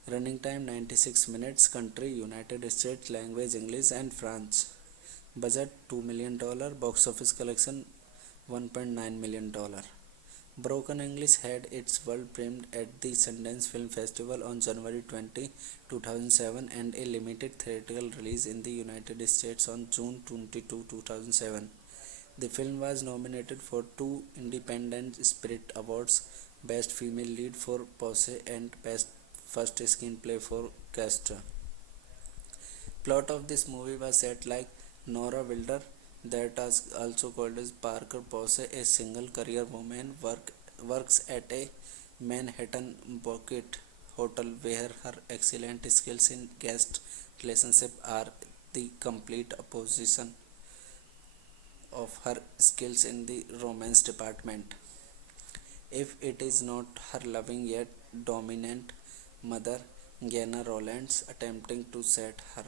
Running time 96 minutes. Country United States. Language English and French. Budget $2 million. Box office collection $1.9 million. Broken English had its world premiere at the Sundance Film Festival on January 20, 2007 and a limited theatrical release in the United States on June 22, 2007. The film was nominated for 2 Independent Spirit Awards, Best Female Lead for Pose and Best First Screenplay for Castor. Plot of this movie was set like Nora Wilder, that is also called as Parker Posey, a single career woman, works at a Manhattan boutique hotel where her excellent skills in guest relationship are the complete opposition of her skills in the romance department. If it is not her loving yet dominant mother, Gainer Rollins, attempting to set her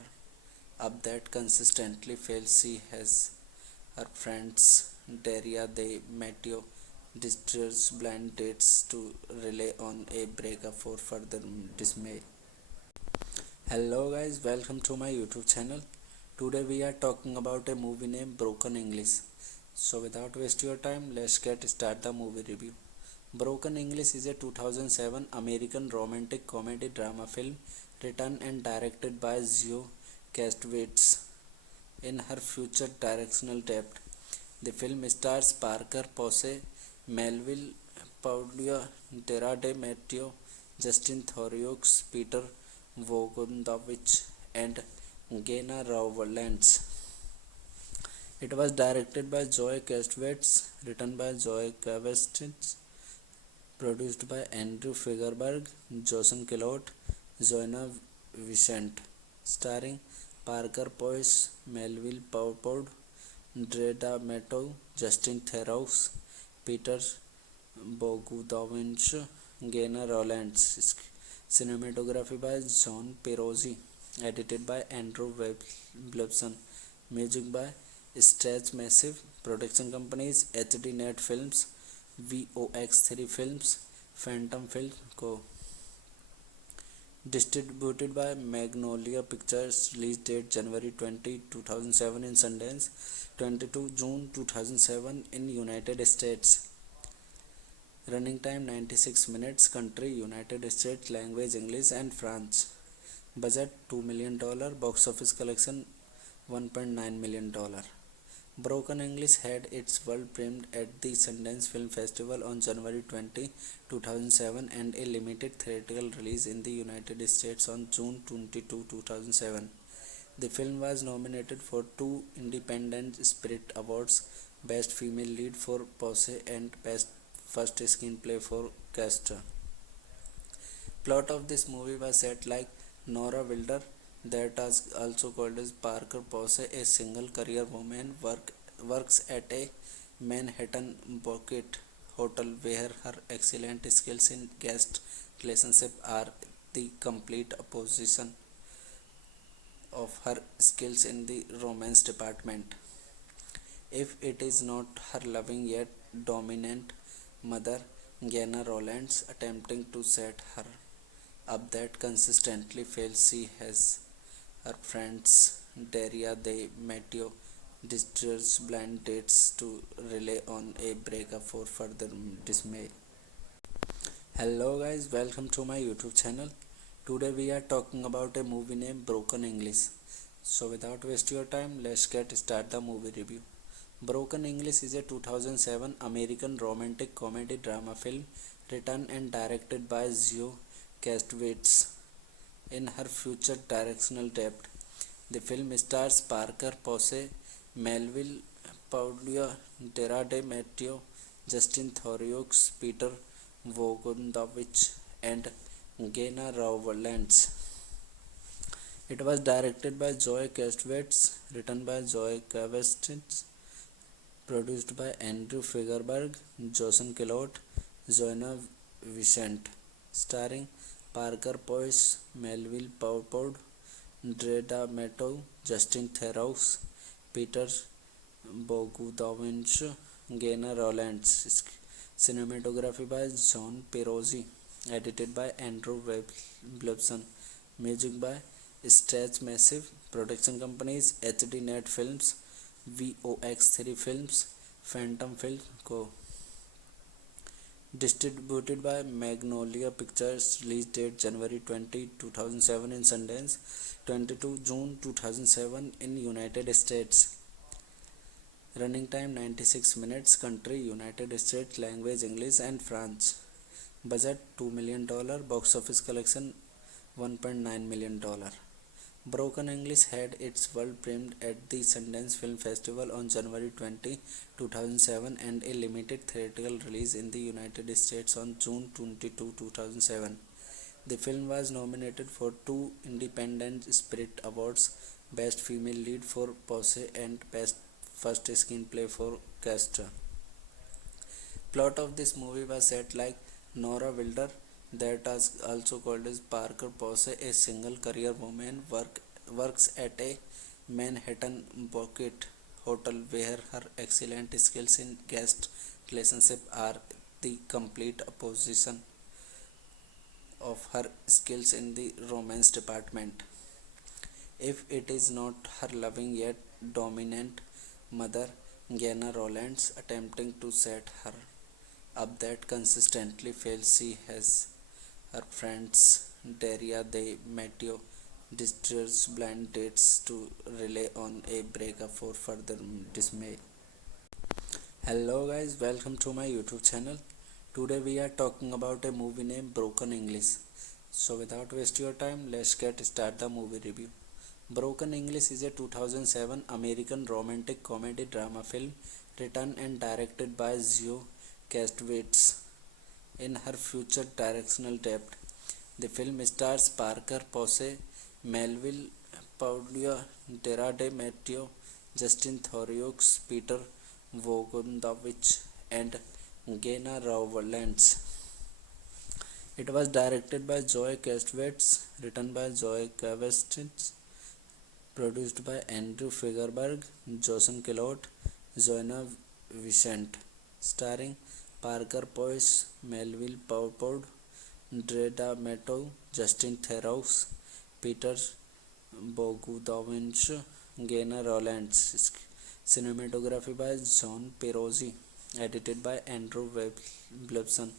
up that consistently fails, she has her friends Daria de Matteo distress blind dates to rely on a breakup for further dismay. Hello guys, welcome to my YouTube channel. Today we are talking about a movie named Broken English. So without wasting your time, let's get start the movie review. Broken English is a 2007 American romantic comedy drama film written and directed by Zoe Kastowitz. In her future directional debut, the film stars Parker Posey, Melville Paglia, Dara de Matteo, Justin Theroux, Peter Bogdanovich, and Gainer Rollins. It was directed by Zoe Kastowitz, written by Zoe Kastowitz, produced by Andrew Figerberg, Jason Kellott, Joanna Vicente, starring Parker Posey, Melville Paupod, Dreda Matteo, Justin Theroux, Peter Bogdanovich, Gainer Rollins. Cinematography by John Perozzi. Edited by Andrew Blebson. Music by Stretch Massive. Production companies HD Net Films, VOX3 Films, Phantom Film Co. Distributed by Magnolia Pictures. Release date January 20, 2007 in Sundance, 22 June 2007 in United States. Running time 96 minutes. Country United States. Language English and French. Budget $2 million. Box office collection $1.9 million. Broken English had its world premiere at the Sundance Film Festival on January 20, 2007 and a limited theatrical release in the United States on June 22, 2007. The film was nominated for 2 Independent Spirit Awards, Best Female Lead for Pose and Best First Screenplay for Castor. Plot of this movie was set like Nora Wilder, that is also called as Parker Posey, a single career woman, works at a Manhattan boutique hotel where her excellent skills in guest relationship are the complete opposition of her skills in the romance department. If it is not her loving yet dominant mother, Gainer Rollins, attempting to set her up that consistently fails, she has her friends Daria de Matteo distress blind dates to rely on a breakup for further dismay. Hello guys, welcome to my YouTube channel. Today we are talking about a movie named Broken English. So without wasting your time, let's get start the movie review. Broken English is a 2007 American romantic comedy drama film written and directed by Zoe Kastowitz. In her future directional debut, the film stars Parker Posey, Melville Paglia, Dara de Matteo, Justin Theroux, Peter Bogdanovich, and Gena Rowlands. It was directed by Joe Kastovitz, written by Joe Kastovitz, produced by Andrew Figerberg, Jason Kellott, Joanna Vicente, starring Parker Poise, Melville Paupod, Dreda Meto, Justin Theroux, Peter Bogdanovich, Gainer Rowlands. Cinematography by John Perozzi, edited by Andrew Blebson, music by Stretch Massive, production companies HD Net Films, VOX3 Films, Phantom Film Co. Distributed by Magnolia Pictures, release date January 20, 2007 in Sundance, 22 June 2007 in United States. Running time 96 minutes, country United States, language English and French. Budget $2 million, box office collection $1.9 million. Broken English had its world premiere at the Sundance Film Festival on January 20, 2007 and a limited theatrical release in the United States on June 22, 2007. The film was nominated for 2 Independent Spirit Awards, Best Female Lead for Pose and Best First Screenplay for Castor. Plot of this movie was set like Nora Wilder, that is also called as Parker Pose, a single career woman, works at a Manhattan Bouquet hotel where her excellent skills in guest relationship are the complete opposition of her skills in the romance department. If it is not her loving yet dominant mother, Gena Rowlands, attempting to set her up that consistently fails, she has her friends Daria de Matteo distress blind dates to rely on a breakup for further dismay. Hello guys, welcome to my YouTube channel. Today we are talking about a movie named Broken English. So without wasting your time, let's get start the movie review. Broken English is a 2007 American romantic comedy drama film written and directed by Zoe Kastovitz. In her future directional debut, the film stars Parker Posey, Melville Paupod, Dara de Matteo, Justin Theroux, Peter Bogdanovich, and Gena Rowlands. It was directed by Joe Kastovitz, written by Joe Kastovitz, produced by Andrew Figerberg, Jason Kellott, Joanna Vicente, starring Parker Poise, Melville Paupod, Dreda Meto, Justin Theroux, Peter Bogdanovich, Gainer Rowlands. Cinematography by John Perozzi, edited by Andrew Blebson,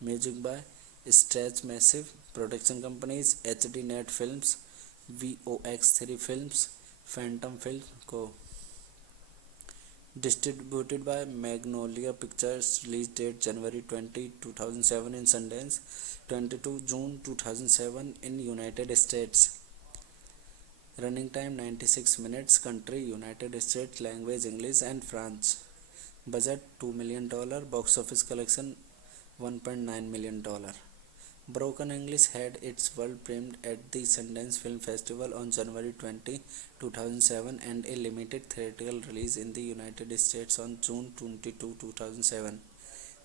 music by Stretch Massive, production companies HD Net Films, VOX3 Films, Phantom Film Co. Distributed by Magnolia Pictures, release date January 20, 2007 in Sundance, 22 June 2007 in United States. Running time 96 minutes, country United States, language English and French. Budget $2 million, box office collection $1.9 million. Broken English had its world premiere at the Sundance Film Festival on January 20, 2007 and a limited theatrical release in the United States on June 22, 2007.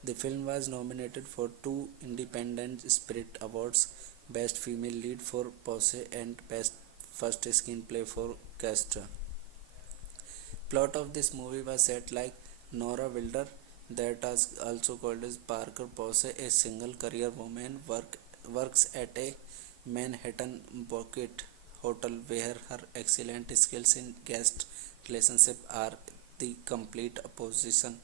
The film was nominated for 2 Independent Spirit Awards, Best Female Lead for Pose and Best First Screenplay for Castor. Plot of this movie was set like Nora Wilder, that is also called as Parker Posey, a single career woman, works at a Manhattan Bouquet hotel where her excellent skills in guest relationship are the complete opposition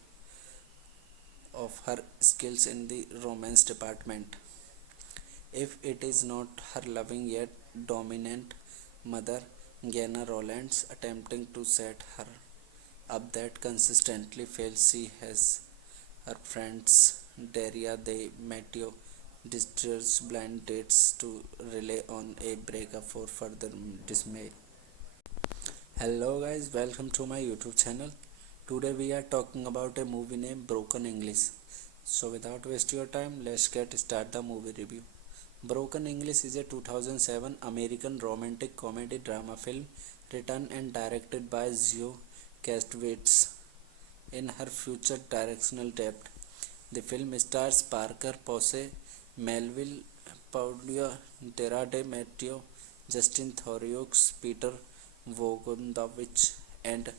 of her skills in the romance department. If it is not her loving yet dominant mother, Gena Rowlands, attempting to set her up that consistently fails, she has her friends Daria de Matteo distress blind dates to rely on a breakup for further dismay. Hello guys, welcome to my YouTube channel. Today we are talking about a movie named Broken English. So without wasting your time, let's get start the movie review. Broken English is a 2007 American romantic comedy drama film written and directed by Zoe Kastowitz in her future directional debut. The film stars Parker Posey, Melville Paulio, Tara De Matteo, Justin Theroux, Peter Bogdanovich, and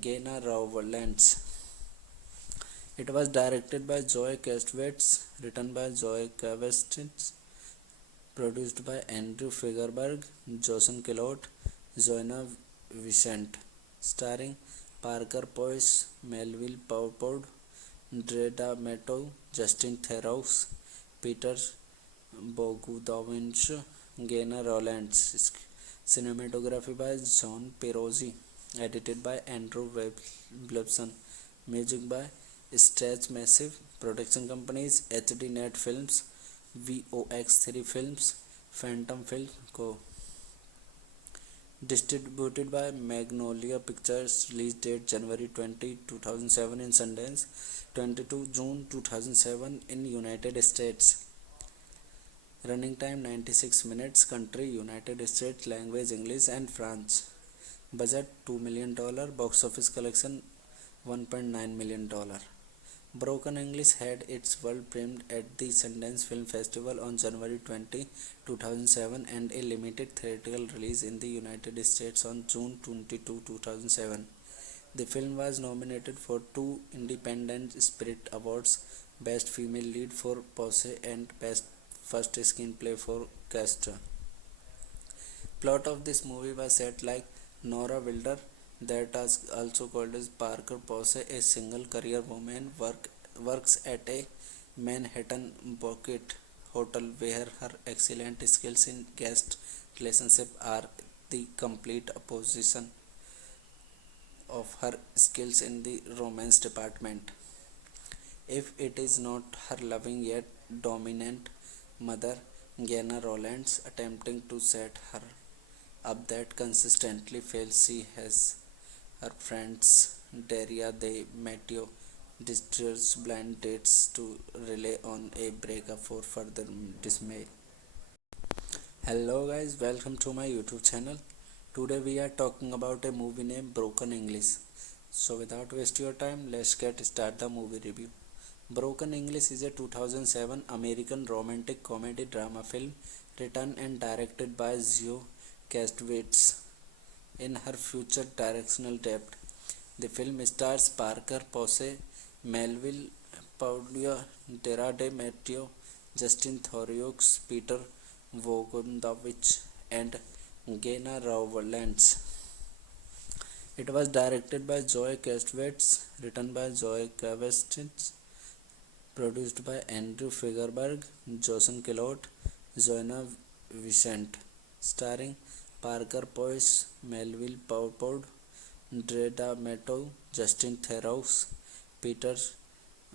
Gena Rowlands. It was directed by Zoe Kastowitz, written by Zoe Kastowitz, produced by Andrew Figerberg, Jason Kellott, Zoena Vicente, starring Parker Poise, Melville Paupod, Dreda Meto, Justin Theroux, Peter Bogdanovich, Gainer Rowlands. Cinematography by John Perozzi, edited by Andrew Blebson. Music by Stretch Massive. Production companies HD Net Films, VOX3 Films, Phantom Film Co. Distributed by Magnolia Pictures. Release date January 20, 2007 in Sundance, 22 June 2007 in United States. Running time 96 minutes. Country United States. Language English and French. Budget $2 million. Box office collection $1.9 million. Broken English had its world premiere at the Sundance Film Festival on January 20, 2007 and a limited theatrical release in the United States on June 22, 2007. The film was nominated for 2 Independent Spirit Awards, Best Female Lead for Posey and Best First Screenplay for Castor. Plot of this movie was set like Nora Wilder, that is also called as Parker Posey, a single career woman, works at a Manhattan Banquet Hotel where her excellent skills in guest relationship are the complete opposition of her skills in the romance department. If it is not her loving yet dominant mother, Gena Rowlands, attempting to set her up that consistently fails, she has her friends Daria De Matteo distress blind dates to rely on a breakup for further dismay. Hello guys, welcome to my YouTube channel. Today we are talking about a movie named Broken English. So without wasting your time, let's get start the movie review. Broken English is a 2007 American romantic comedy drama film written and directed by Zoe Kastowitz in her future directional debut. The film stars Parker Posey, Melville Paulio, Tara De Matteo, Justin Theroux, Peter Bogdanovich, and Gena Rowlands. It was directed by Zoe Kastowitz, written by Zoe Kastowitz, produced by Andrew Figerberg, Jason Kellott, Zoena Vicente, starring Parker Poise, Melville Paupod, Dreda Meto, Justin Theroux, Peter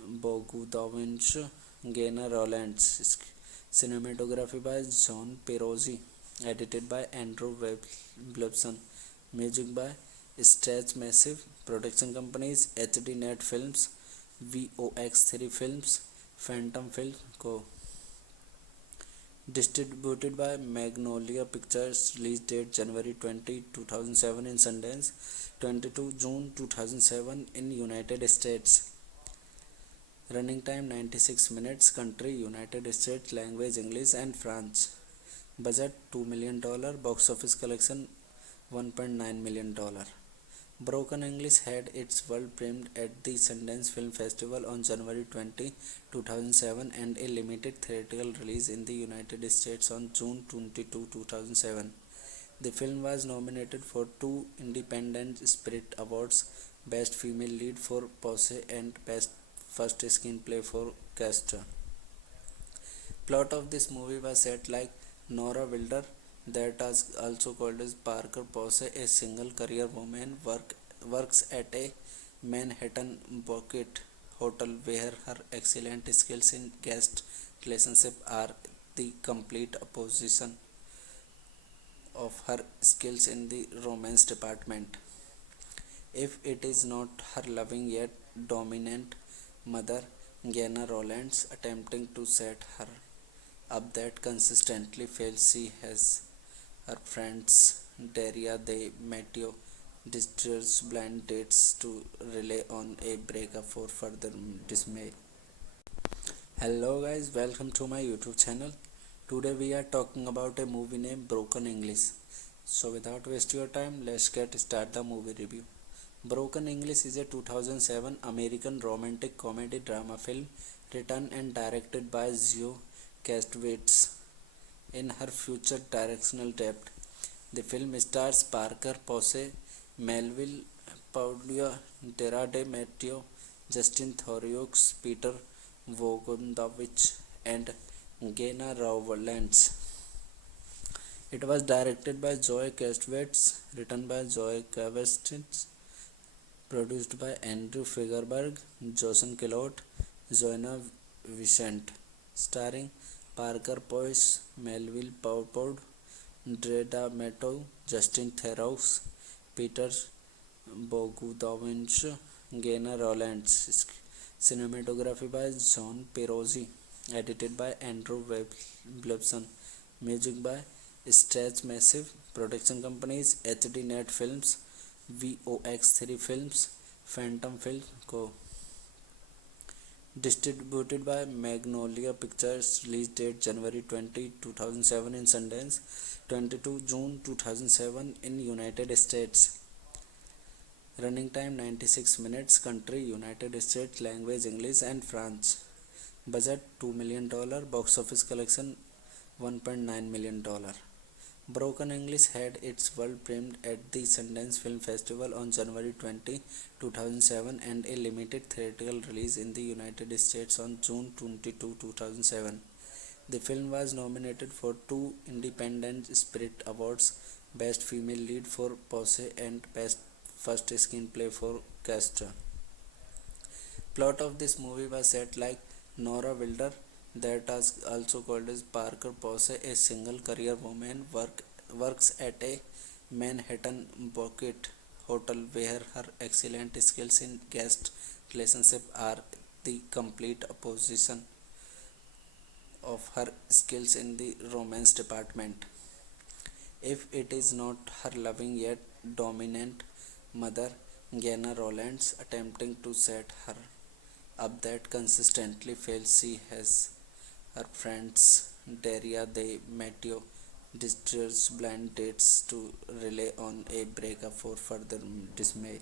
Bogdanovich, Gainer Rowlands. Cinematography by John Perozzi, edited by Andrew Blebson. Music by Stretch Massive. Production companies HD Net Films, VOX3 Films, Phantom Film Co. Distributed by Magnolia Pictures. Release date January 20, 2007 in Sundance, 22 June 2007 in United States. Running time 96 minutes. Country United States. Language English and French. Budget $2 million. Box office collection $1.9 million. Broken English had its world premiere at the Sundance Film Festival on January 20, 2007 and a limited theatrical release in the United States on June 22, 2007. The film was nominated for 2 Independent Spirit Awards, Best Female Lead for Posey and Best First Screenplay for Castor. Plot of this movie was set like Nora Wilder, that is also called as Parker Posey, a single career woman, works at a Manhattan Banquet Hotel where her excellent skills in guest relationship are the complete opposition of her skills in the romance department. If it is not her loving yet dominant mother, Gena Rowlands attempting to set her up that consistently fails. She has her friends Daria de Matteo distress blind dates to rely on a breakup for further dismay. Hello guys, welcome to my YouTube channel. Today we are talking about a movie named Broken English. So without wasting your time, let's get start the movie review. Broken English is a 2007 American romantic comedy drama film written and directed by Zoe Kastowitz in her future directional debut. The film stars Parker Posey, Melville Paulua, Dara de Matteo, Justin Theroux, Peter Bogdanovich, and Gena Rowlands. It was directed by Zoe Kastowitz, written by Zoe Kastowitz, produced by Andrew Figerberg, Jason Kellott, Joanna Vicente, starring Parker Posey, Melville Paupod, Dreda Meto, Justin Theroux, Peter Bogdanovich, Gena Rowlands. Cinematography by John Perozzi, edited by Andrew Blebson, music by Stretch Massive, production companies HD Net Films, VOX3 Films, Phantom Film Co. Distributed by Magnolia Pictures, release date January 20, 2007 in Sundance, 22 June 2007 in United States. Running time 96 minutes, country United States, language English and French. Budget $2 million, box office collection $1.9 million. Broken English had its world premiere at the Sundance Film Festival on January 20, 2007 and a limited theatrical release in the United States on June 22, 2007. The film was nominated for 2 Independent Spirit Awards, Best Female Lead for Posey and Best First Screenplay for Castor. Plot of this movie was set like Nora Wilder, that is also called as Parker Posey, a single career woman, works at a Manhattan boutique hotel where her excellent skills in guest relationship are the complete opposition of her skills in the romance department. If it is not her loving yet dominant mother, Gena Rowlands, attempting to set her up that consistently fails. She has her friends Daria de Matteo distress blind dates to rely on a breakup for further dismay.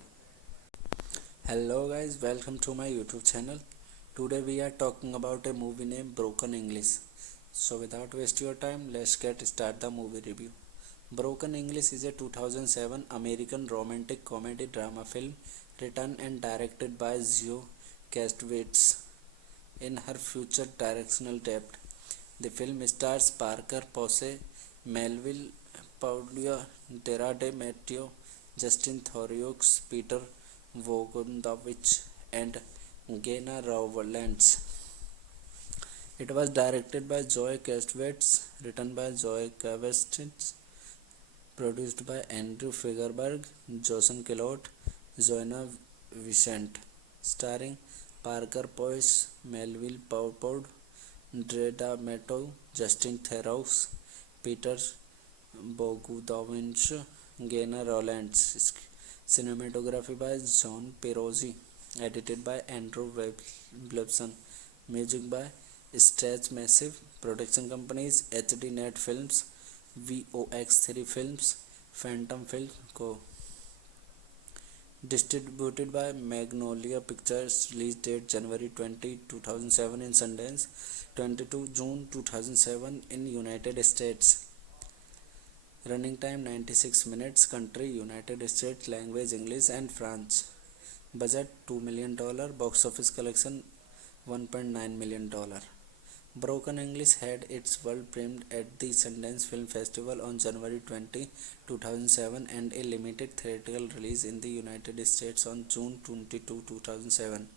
Hello guys, welcome to my YouTube channel. Today we are talking about a movie named Broken English. So without wasting your time, let's get start the movie review. Broken English is a 2007 American romantic comedy drama film written and directed by Zoe Kastowitz in her future directional debut. The film stars Parker Posey, Melville Paulua, Dara de Matteo, Justin Theroux, Peter Bogdanovich, and Gena Rowlands. It was directed by Zoe Kastowitz, written by Zoe Kastowitz, produced by Andrew Figerberg, Jason Kellott, Joanna Vicente, starring Parker Posey, Melville Paupod, Dreda Meto, Justin Theroux, Peter Bogdanovich, Gena Rowlands. Cinematography by John Perozzi, edited by Andrew Blebson, music by Stretch Massive, production companies HD Net Films, VOX3 Films, Phantom Film Co. Distributed by Magnolia Pictures, release date January 20, 2007 in Sundance, 22 June 2007 in United States. Running time 96 minutes, country United States, language English and French. Budget $2 million, box office collection $1.9 million. Broken English had its world premiere at the Sundance Film Festival on January 20, 2007 and a limited theatrical release in the United States on June 22, 2007.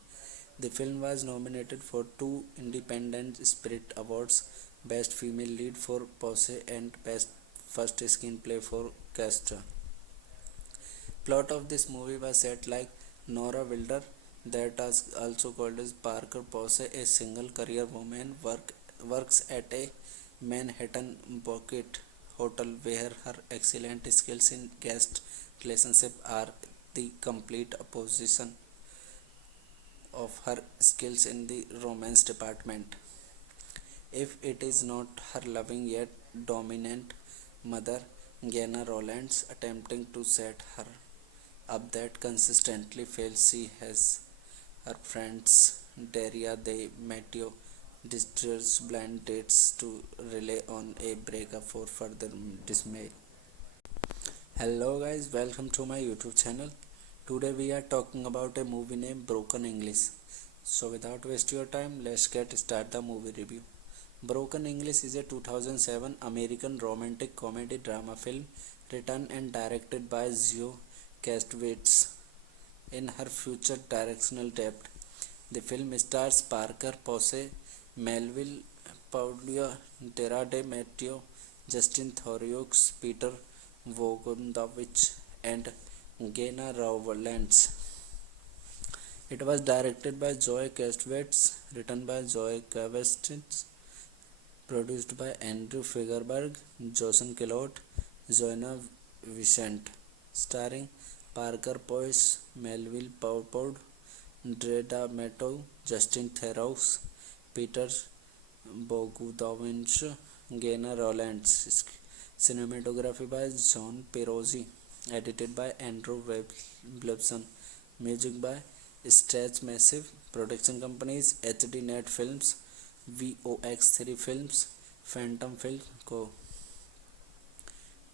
The film was nominated for 2 Independent Spirit Awards, Best Female Lead for Posey and Best First Screenplay for Castor. Plot of this movie was set like Nora Wilder, that is also called as Parker Posey, a single career woman, works at a Manhattan Bucket hotel where her excellent skills in guest relationship are the complete opposition of her skills in the romance department. If it is not her loving yet dominant mother, Gena Rowlands, attempting to set her up that consistently fails, she has her friends Daria de Matteo distress blind dates to rely on a breakup for further dismay. Hello guys, welcome to my YouTube channel. Today we are talking about a movie named Broken English. So without wasting your time, let's get start the movie review. Broken English is a 2007 American romantic comedy drama film written and directed by Zoe Kastowitz. In her future directional depth, the film stars Parker Posey, Melville Paglia, Dara de Matteo, Justin Theroux, Peter Bogdanovich, and Gena Rowlands. It was directed by Zoe Kastowitz, written by Zoe Kastowitz, produced by Andrew Figerberg, Jason Kellott, Joanna Vicente, starring Parker Posey, Melville Paupod, Dreda Meadow, Justin Theroux, Peter Bogdanovich, Gena Rowlands. Cinematography by John Perozzi, edited by Andrew Wilson, music by Stretch Massive, production companies HDNet Films, VOX3 Films, Phantom Film Co.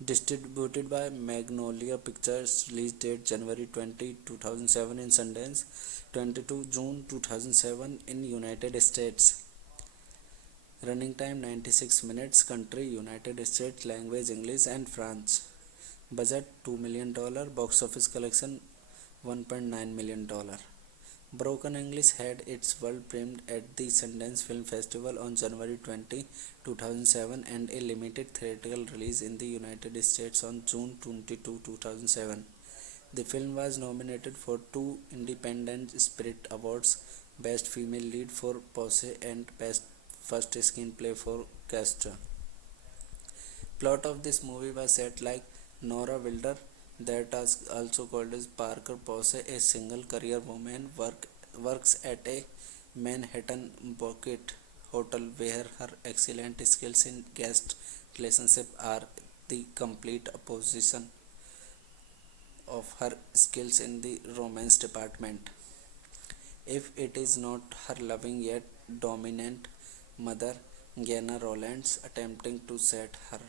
Distributed by Magnolia Pictures, release date January 20, 2007 in Sundance, 22 June 2007 in United States. Running time 96 minutes, country United States, language English and French. Budget $2 million, box office collection $1.9 million. Broken English had its world premiere at the Sundance Film Festival on January 20, 2007 and a limited theatrical release in the United States on June 22, 2007. The film was nominated for 2 Independent Spirit Awards, Best Female Lead for Posey and Best First Screenplay for Castor. Plot of this movie was set like Nora Wilder, that is also called as Parker Posey, a single career woman, works at a Manhattan Bucket hotel where her excellent skills in guest relationship are the complete opposition of her skills in the romance department. If it is not her loving yet dominant mother, Gena Rowlands, attempting to set her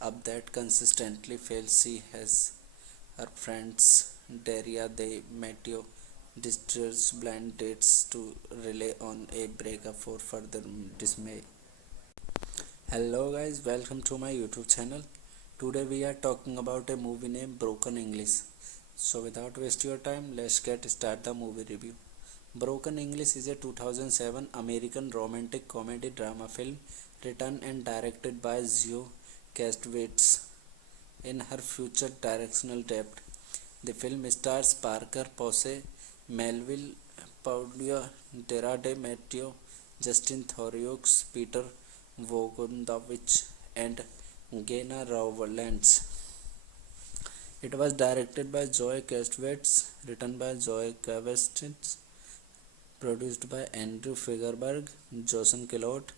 up that consistently fails, she has her friends Daria de Matteo distress blind dates to rely on a breakup for further dismay. Hello guys, welcome to my YouTube channel. Today we are talking about a movie named Broken English. So without wasting your time, let's get start the movie review. Broken English is a 2007 American romantic comedy drama film written and directed by Zoe Kastowitz. In her future directional depth, the film stars Parker Posey, Melville Paglia, Dara de Matteo, Justin Theroux, Peter Bogdanovich, and Gena Rowlands. It was directed by Zoe Kastowitz, written by Zoe Kastowitz, produced by Andrew Figerberg, Jason Kellott,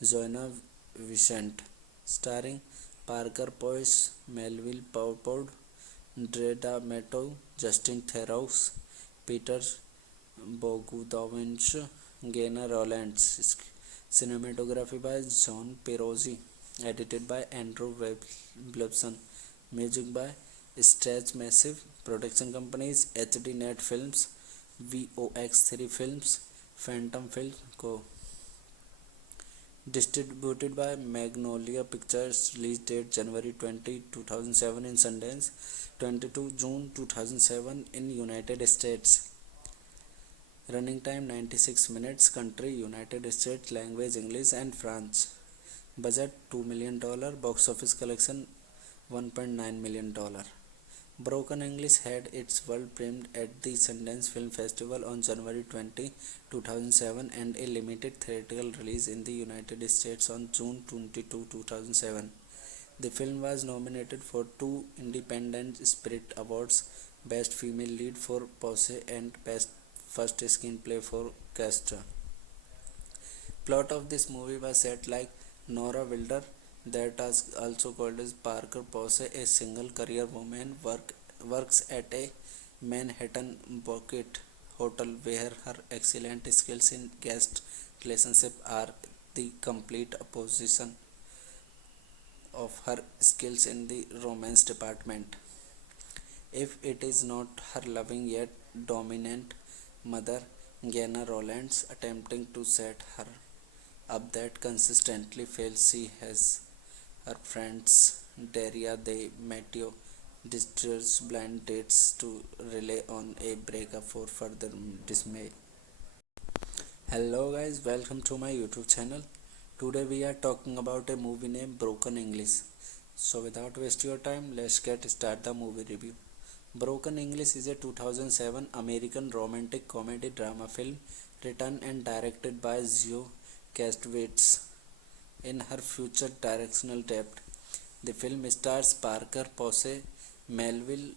Joanna Vicente, starring Parker Posey, Melville Paupod, Dreda Meadow, Justin Theroux, Peter Bogdanovich, Gena Rowlands. Cinematography by John Perozzi, edited by Andrew Wilson, music by Stretch Massive, production companies HDNet Films, VOX3 Films, Phantom Film Co. Distributed by Magnolia Pictures, release date January 20, 2007 in Sundance, 22 June 2007 in United States. Running time 96 minutes, country United States, language English and French. Budget $2 million, box office collection $1.9 million. Broken English had its world premiere at the Sundance Film Festival on January 20, 2007 and a limited theatrical release in the United States on June 22, 2007. The film was nominated for two Independent Spirit Awards, Best Female Lead for Pose and Best First Screenplay for Castra. Plot of this movie was set like Nora Wilder, that is also called as Parker Posey, a single career woman, works at a Manhattan Bucket hotel where her excellent skills in guest relationship are the complete opposition of her skills in the romance department. If it is not her loving yet dominant mother, Gena Rowlands, attempting to set her up that consistently fails, she has her friends Daria de Matteo distress blind dates to rely on a breakup for further dismay. Hello guys, welcome to my YouTube channel. Today we are talking about a movie named Broken English. So without wasting your time, let's get start the movie review. Broken English is a 2007 American romantic comedy drama film written and directed by Zoe Kastowitz. In her future directional debut, the film stars Parker Posey, Melville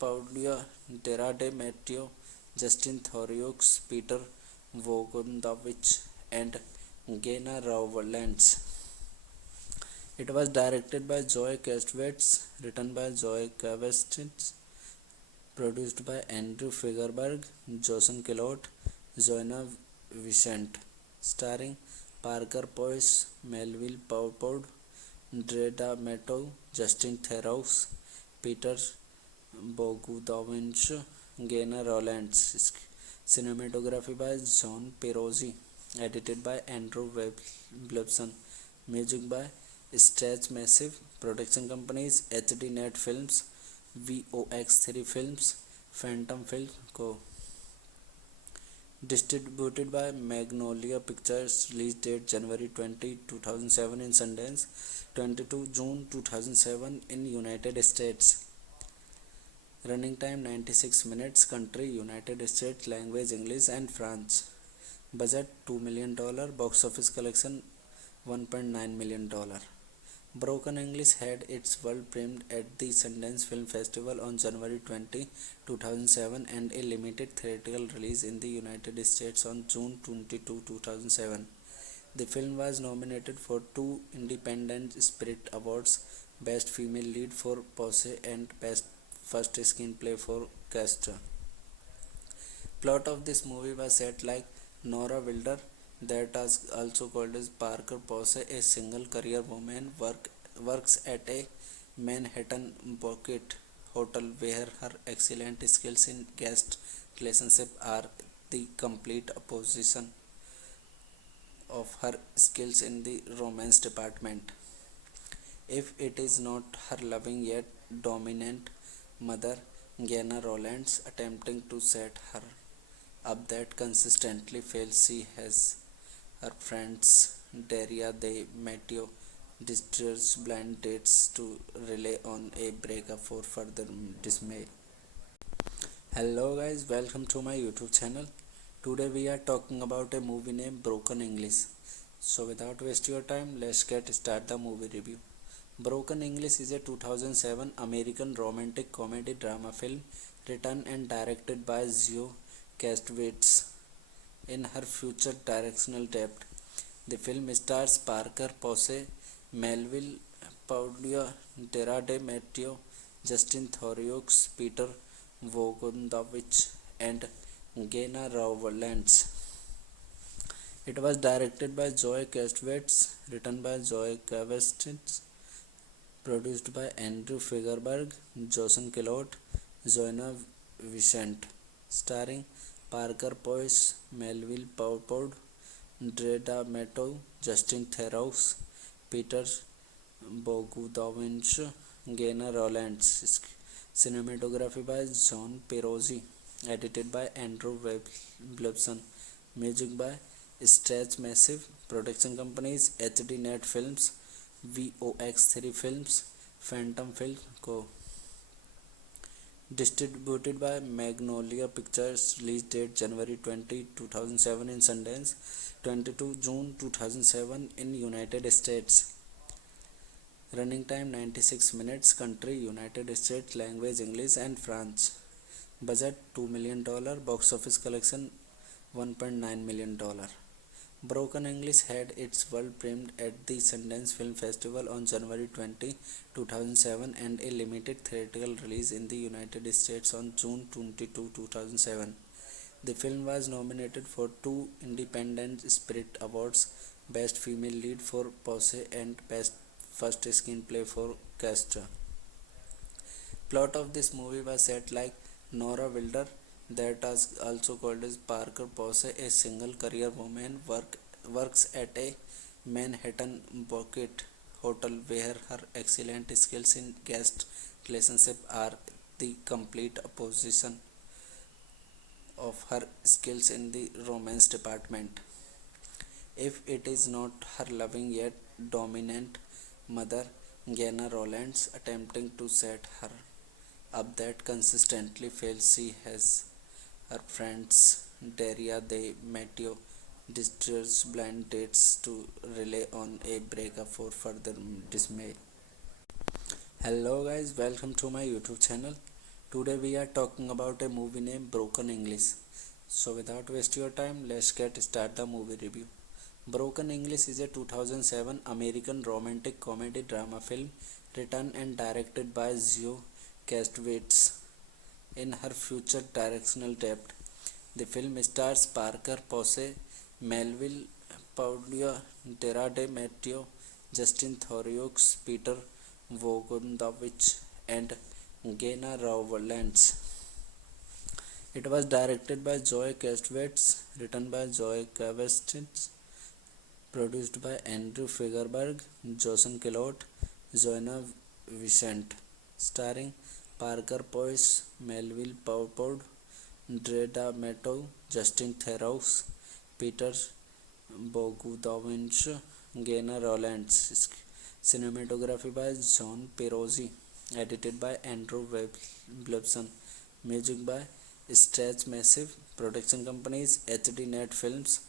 Paulua, Dara de Matteo, Justin Theroux, Peter Bogdanovich, and Gena Rowlands. It was directed by Zoe Kastowitz, written by Zoe Kastowitz, produced by Andrew Figerberg, Jason Kellott, Joanna Vicente, starring Parker Posey, Melville Paupod, Dreda Meto, Justin Theroux, Peter Bogdanovich, Gena Rowlands. Cinematography by John Perozzi, edited by Andrew Wilson. Music by Stretch Massive. Production companies HD Net Films, VOX3 Films, Phantom Film Co. Distributed by Magnolia Pictures. Release date January 20, 2007 in Sundance, 22 June 2007 in United States. Running time 96 minutes. Country United States. Language English and French. Budget $2 million. Box office collection $1.9 million. Broken English had its world premiere at the Sundance Film Festival on January 20, 2007 and a limited theatrical release in the United States on June 22, 2007. The film was nominated for two Independent Spirit Awards, Best Female Lead for Pose and Best First Screenplay for Castra. Plot of this movie was set like Nora Wilder, that is also called as Parker Posey, a single career woman, works at a Manhattan Bucket hotel where her excellent skills in guest relationship are the complete opposition of her skills in the romance department. If it is not her loving yet dominant mother, Gena Rowlands, attempting to set her up that consistently fails, she has her friends Daria de Matteo distress blind dates to rely on a breakup for further dismay. Hello guys, welcome to my YouTube channel. Today we are talking about a movie named Broken English. So without wasting your time, let's get start the movie review. Broken English is a 2007 American romantic comedy drama film written and directed by Zoe Kastowitz. In her future directional debut, the film stars Parker Posey, Melville Paulua, Dara de Matteo, Justin Theroux, Peter Bogdanovich, and Gena Rowlands. It was directed by Zoe Kastowitz, written by Zoe Kastowitz, produced by Andrew Figerberg, Jason Kellott, Joanna Vicente, starring Parker Posey, Melville Paupod, Dreda Meto, Justin Theroux, Peter Bogdanovich, Gena Rowlands. Cinematography by John Perozzi, edited by Andrew Wilson. Music by Stretch Massive. Production companies HD Net Films, VOX3 Films, Phantom Film Co. Distributed by Magnolia Pictures. Release date January 20, 2007 in Sundance, 22 June 2007 in United States. Running time 96 minutes. Country United States. Language English and French. Budget $2 million. Box office collection $1.9 million. Broken English had its world premiere at the Sundance Film Festival on January 20, 2007 and a limited theatrical release in the United States on June 22, 2007. The film was nominated for 2 Independent Spirit Awards, Best Female Lead for Pose and Best First Screenplay for Castra. Plot of this movie was set like Nora Wilder, that is also called as Parker Pose, a single career woman, works at a Manhattan boutique hotel where her excellent skills in guest relationship are the complete opposition of her skills in the romance department. If it is not her loving yet dominant mother, Gena Rowlands, attempting to set her up that consistently fails, she has her friends Daria de Matteo distress blind dates to rely on a breakup for further dismay. Hello guys, welcome to my YouTube channel. Today we are talking about a movie named Broken English. So without wasting your time, let's get start the movie review. Broken English is a 2007 American romantic comedy drama film written and directed by Zoe Kastowitz in her future directional debut. The film stars Parker Posey, Melville Paulia, Dara de Matteo, Justin Theroux, Peter Bogdanovich, and Gena Rowlands. It was directed by Zoe Kastowitz, written by Zoe Kastowitz, produced by Andrew Figerberg, Jason Kellott, Joanna Vicente, starring Parker Posey, Melville Paupaud, Dreda Mato, Justin Theroux, Peter Bogdanovich, Gena Rowlands. Cinematography by John Perozzi, edited by Andrew Wilson. Music by Stretch Massive. Production companies HD Net Films,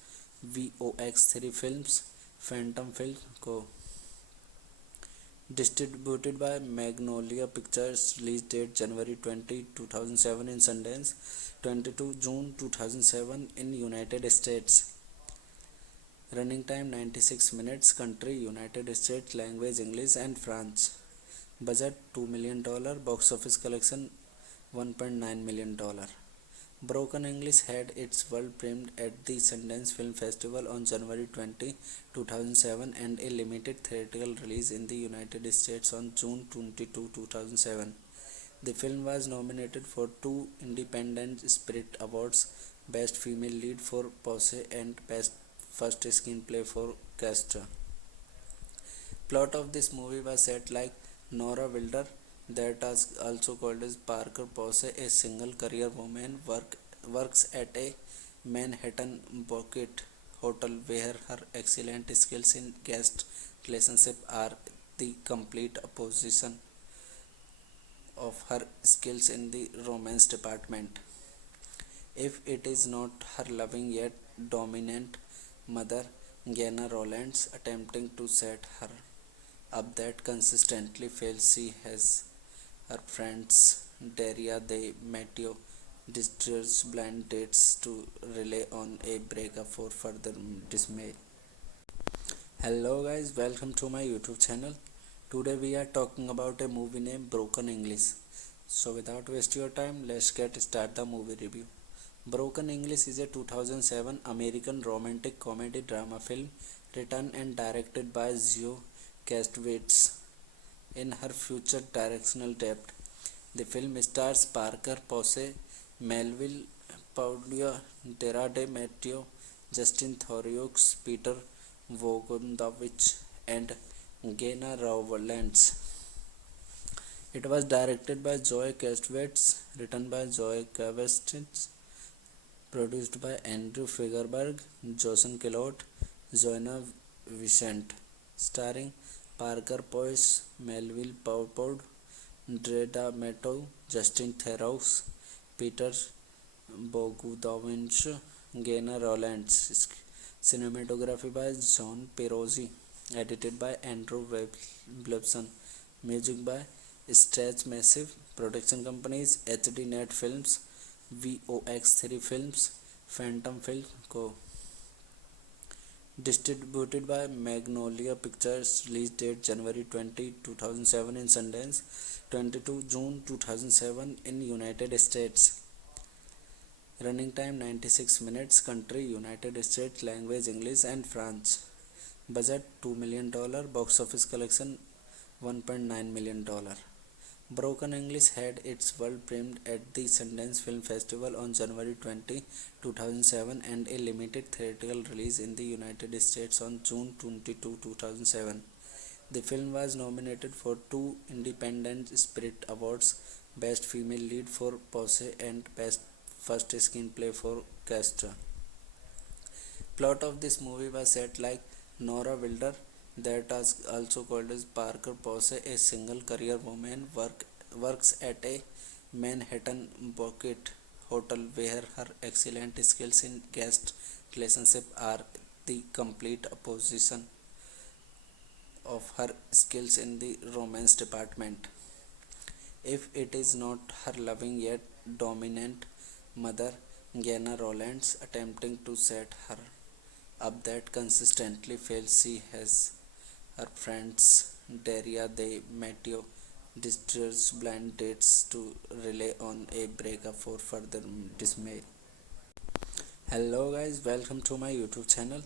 VOX3 Films, Phantom Film Co. Distributed by Magnolia Pictures. Release date January 20, 2007 in Sundance, 22 June 2007 in United States. Running time 96 minutes. Country United States. Language English and French. Budget $2 million. Box office collection $1.9 million. Broken English had its world premiere at the Sundance Film Festival on January 20, 2007 and a limited theatrical release in the United States on June 22, 2007. The film was nominated for 2 Independent Spirit Awards, Best Female Lead for Pose and Best First Screenplay for Castra. Plot of this movie was set like Nora Wilder, that is also called as Parker Posey, a single career woman, works at a Manhattan boutique hotel where her excellent skills in guest relationship are the complete opposition of her skills in the romance department. If it is not her loving yet dominant mother, Gena Rowlands, attempting to set her up that consistently fails, she has her friends Daria de Matteo distress blind dates to rely on a breakup for further dismay. Hello guys, welcome to my YouTube channel. Today we are talking about a movie named Broken English. So without wasting your time, let's get start the movie review. Broken English is a 2007 American romantic comedy drama film written and directed by Zoe Kastowitz in her future directional debut. The film stars Parker Posey, Melville Paulia, Dara de Matteo, Justin Theroux, Peter Bogdanovich, and Gena Rowlands. It was directed by Zoe Kastowitz, written by Zoe Kastowitz, produced by Andrew Figerberg, Jason Kellott, Joanna Vicente, starring Parker Posey, Melville Paupaud, Dreda Justin Theroux, Peter Bogdanovich, Gainer Rollins. Cinematography by John Perozzi. Edited by Andrew Blebson. Music by Stretch Massive. Production companies HD Net Films, VOX3 Films, Phantom Film Co. Distributed by Magnolia Pictures. Release date January 20, 2007 in Sundance, 22 June 2007 in United States. Running time 96 minutes. Country United States. Language English and French. Budget $2 million. Box office collection $1.9 million. Broken English had its world premiere at the Sundance Film Festival on January 20, 2007 and a limited theatrical release in the United States on June 22, 2007. The film was nominated for 2 Independent Spirit Awards, Best Female Lead for Pose and Best First Screenplay for Castra. Plot of this movie was set like Nora Wilder, that is also called as Parker Posey, a single career woman, works at a Manhattan boutique hotel where her excellent skills in guest relationship are the complete opposition of her skills in the romance department. If it is not her loving yet dominant mother, Gainer Rollins, attempting to set her up that consistently fails, she has her friends Daria de Matteo distress blind dates to rely on a breakup for further dismay. Hello guys, welcome to my YouTube channel.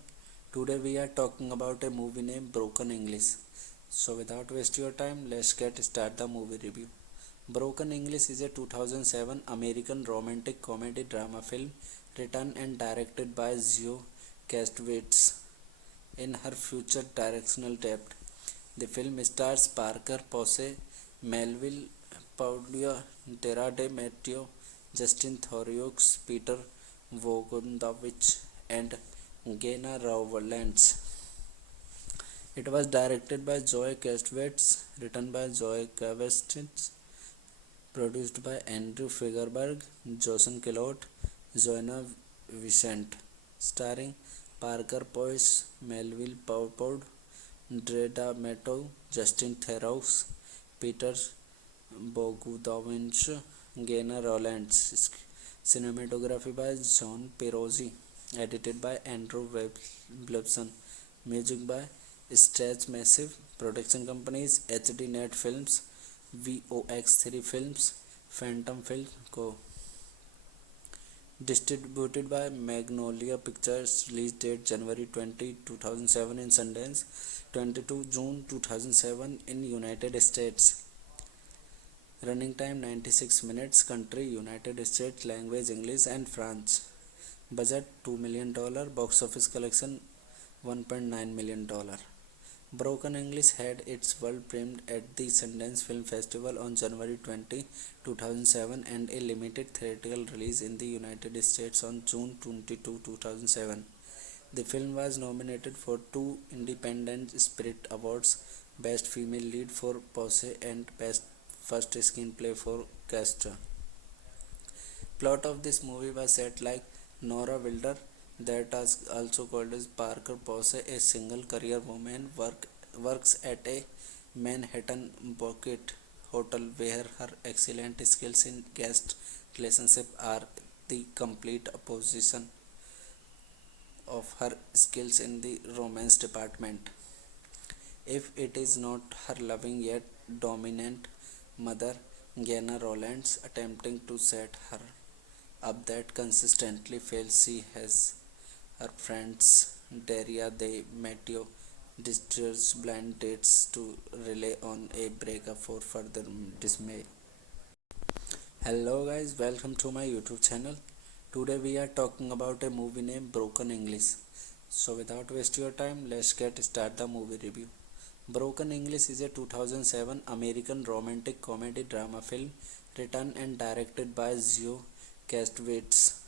Today we are talking about a movie named Broken English. So without wasting your time, let's get start the movie review. Broken English is a 2007 American romantic comedy drama film written and directed by Zoe Kastowitz in her future directional debut. The film stars Parker Posey, Melville Paglia, Dara de Matteo, Justin Theroux, Peter Bogdanovich, and Gainer Rollins. It was directed by Zoe Kastowitz, written by Zoe Kastowitz, produced by Andrew Figerberg, Jason Kellott, Joanna Vicente, starring Parker Posey, Melville Paupod, Dreda Matteo, Justin Theroux, Peter Bogdanovich, Gainer Rollins. Cinematography by John Perozzi. Edited by Andrew Blebson. Music by Stretch Massive. Production companies HD Net Films, VOX3 Films, Phantom Film Co. Distributed by Magnolia Pictures. Release date January 20, 2007 in Sundance, 22 June 2007 in United States. Running time 96 minutes. Country United States. Language English and French. Budget $2 million. Box office collection $1.9 million. Broken English had its world premiere at the Sundance Film Festival on January 20, 2007 and a limited theatrical release in the United States on June 22, 2007. The film was nominated for 2 Independent Spirit Awards, Best Female Lead for Pose and Best First Screenplay for Castra. Plot of this movie was set like Nora Wilder, that is also called as Parker Posey, a single career woman, works at a Manhattan boutique hotel where her excellent skills in guest relationship are the complete opposition of her skills in the romance department. If it is not her loving yet dominant mother, Gainer Rollins, attempting to set her up that consistently fails, she has her friends Daria de Matteo distress blind dates to rely on a breakup for further dismay. Hello guys, welcome to my YouTube channel. Today we are talking about a movie named Broken English. So without wasting your time, let's get start the movie review. Broken English is a 2007 American romantic comedy drama film written and directed by Zoe Kastowitz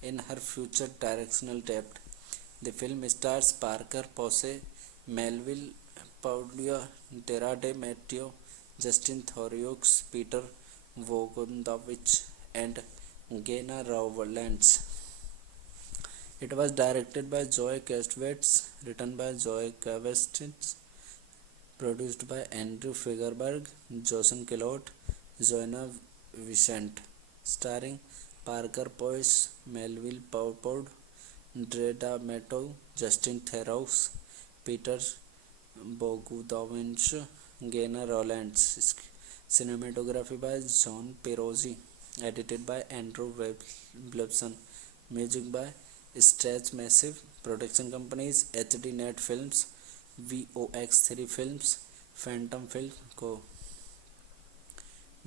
in her future directional debut. The film stars Parker Posey, Melville Paglia, Dara de Matteo, Justin Theroux, Peter Bogdanovich, and Gena Rowlands. It was directed by Joe Kastovitz, written by Joe Kastovitz, produced by Andrew Figerberg, Jason Kellott, Joanna Vicente, starring Parker Poise, Melville Paupod, Dreda Meto, Justin Theroux, Peter Bogdanovich, Gainer Rowlands. Cinematography by John Perozzi, edited by Andrew Blebson, music by Stretch Massive, production companies HD Net Films, VOX3 Films, Phantom Film Co.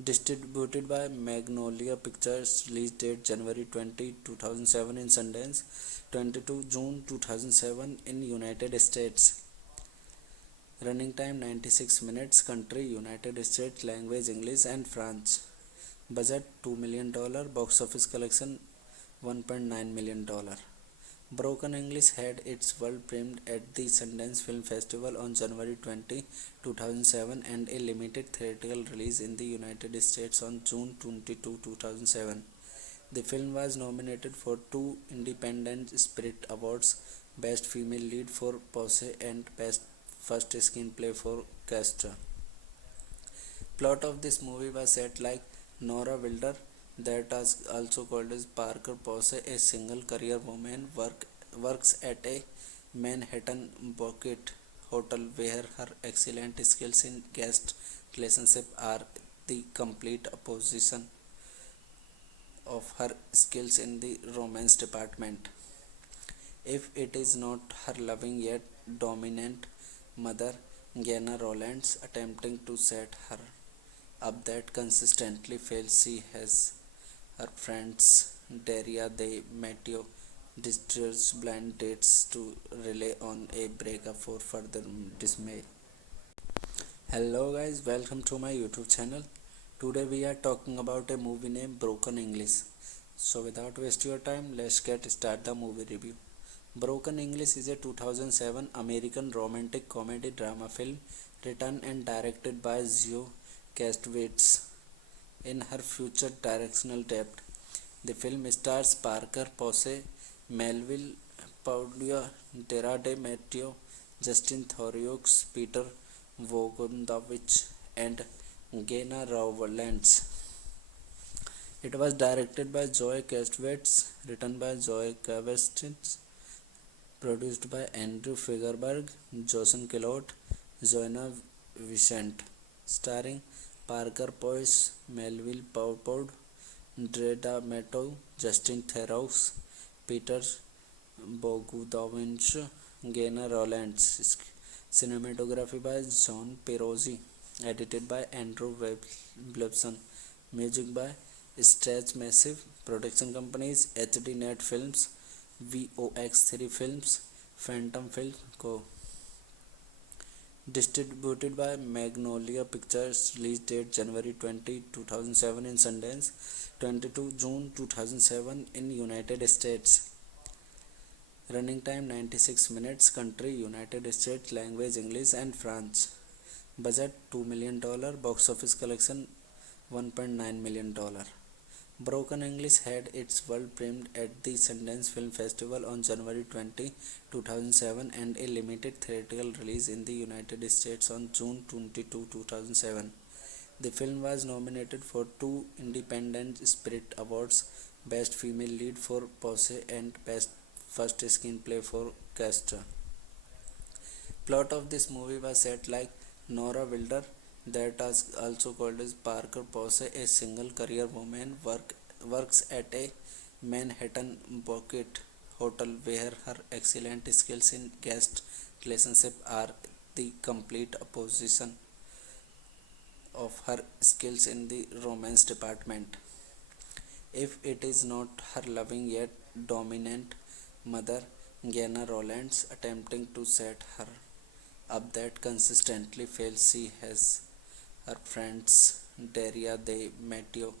Distributed by Magnolia Pictures, release date January 20, 2007 in Sundance, 22 June 2007 in United States. Running time 96 minutes, country United States, language English and French. Budget $2 million, box office collection $1.9 million. Broken English had its world premiere at the Sundance Film Festival on January 20, 2007 and a limited theatrical release in the United States on June 22, 2007. The film was nominated for 2 Independent Spirit Awards, Best Female Lead for Pose and Best First Screenplay for Castor. Plot of this movie was set like Nora Wilder, that is also called as Parker Pose, a single career woman, works at a Manhattan Bucket hotel where her excellent skills in guest relationship are the complete opposition of her skills in the romance department. If it is not her loving yet dominant mother, Gena Rowlands, attempting to set her up that consistently fails, she has her friends Daria de Matteo distress blind dates to rely on a breakup for further dismay. Hello guys, welcome to my YouTube channel. Today we are talking about a movie named Broken English. So without waste your time, let's get start the movie review. Broken English is a 2007 American romantic comedy drama film written and directed by Zoe Kastovitz. In her future directional debut, the film stars Parker Posey, Melville Paupod, Dara de Matteo, Justin Theroux, Peter Bogdanovich, and Gena Rowlands. It was directed by Joe Kastovitz, written by Joe Kastovitz, produced by Andrew Figerberg, Jason Kellott, Joanna Vicente, starring Parker Poise, Melville Paupod, Dreda Meto, Justin Theroux, Peter Bogdanovich, Gainer Rowlands. Cinematography by John Perozzi, edited by Andrew Blebson, music by Stretch Massive, production companies HD Net Films, VOX3 Films, Phantom Film Co. Distributed by Magnolia Pictures, release date January 20, 2007 in Sundance, 22 June 2007 in United States. Running time 96 minutes, country United States, language English and French. Budget $2 million, box office collection $1.9 million. Broken English had its world premiere at the Sundance Film Festival on January 20, 2007 and a limited theatrical release in the United States on June 22, 2007. The film was nominated for 2 Independent Spirit Awards, Best Female Lead for Pose and Best First Screenplay for Castor. Plot of this movie was set like Nora Wilder, that is also called as Parker Posey, a single career woman, works at a Manhattan Bucket hotel where her excellent skills in guest relationship are the complete opposition of her skills in the romance department. If it is not her loving yet dominant mother, Gena Rowlands, attempting to set her up that consistently fails, she has her friends Daria de Matteo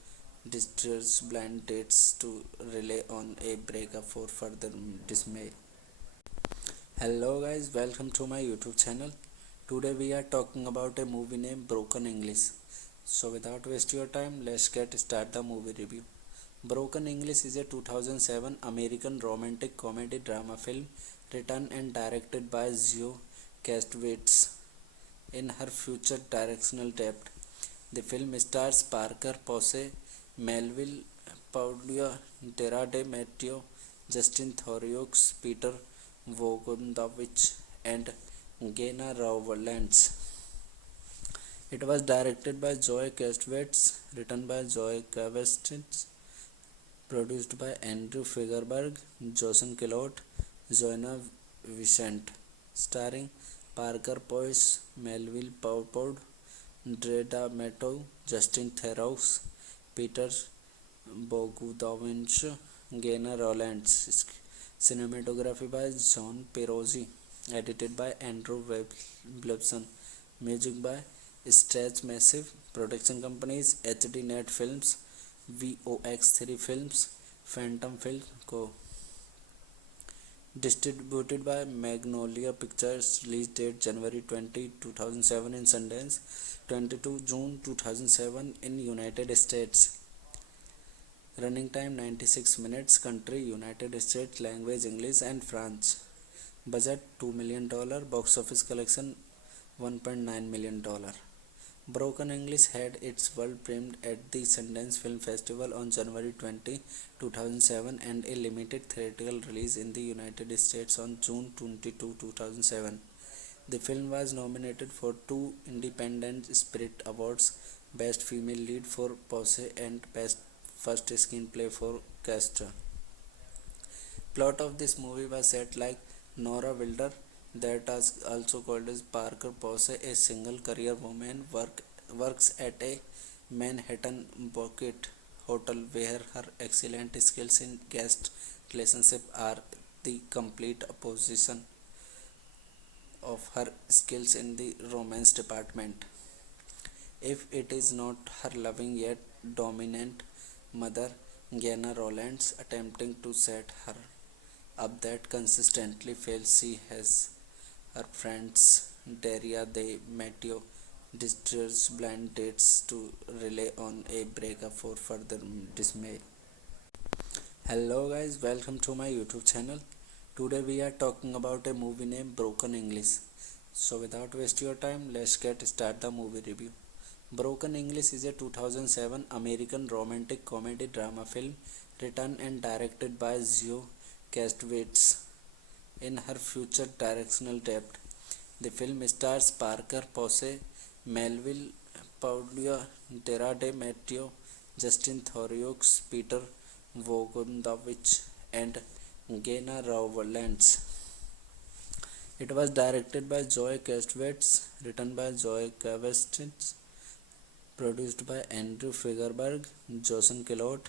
distress blind dates to rely on a breakup for further dismay. Hello guys, welcome to my YouTube channel. Today we are talking about a movie named Broken English. So without wasting your time, let's get start the movie review. Broken English is a 2007 American romantic comedy drama film written and directed by Zoe Kastowitz in her future directional debut. The film stars Parker Posey, Melville Paulua, Dara De Matteo, Justin Theroux, Peter Bogdanovich, and Gena Rowlands. It was directed by Zoe Kastowitz, written by Zoe Kastowitz, produced by Andrew Figerberg, Jason Kellott, Joanna Vicente, starring Parker Posey, Melville Paupod, Dre D'Amato, Justin Theroux, Peter Bogdanovich, Gaynor Rollins. Cinematography by John Perozzi, edited by Andrew Wilson. Music by Stretch Massive. Production companies HD Net Films, VOX3 Films, Phantom Film Co. Distributed by Magnolia Pictures. Release date January 20, 2007 in Sundance, 22 June 2007 in United States. Running time 96 minutes. Country United States. Language English and French. Budget $2 million. Box office collection $1.9 million. Broken English had its world premiere at the Sundance Film Festival on January 20, 2007 and a limited theatrical release in the United States on June 22, 2007. The film was nominated for 2 Independent Spirit Awards, Best Female Lead for Posey and Best First Screenplay for Castor. Plot of this movie was set like Nora Wilder, that is also called as Parker Posey, a single career woman, works at a Manhattan banquet hotel where her excellent skills in guest relationship are the complete opposition of her skills in the romance department. If it is not her loving yet dominant mother, Gena Rowlands, attempting to set her up that consistently fails, she has her friends Daria De Matteo distress blind dates to rely on a breakup for further dismay. Hello guys, welcome to my YouTube channel. Today we are talking about a movie named Broken English. So without wasting your time, let's get start the movie review. Broken English is a 2007 American romantic comedy drama film written and directed by Zoe Kastowitz in her future directional debut. The film stars Parker Posey, Melville Paulua, Dara De Matteo, Justin Theroux, Peter Bogdanovich, and Gena Rowlands. It was directed by Zoe Kastowitz, written by Zoe Kastowitz, produced by Andrew Figerberg, Jason Kellott,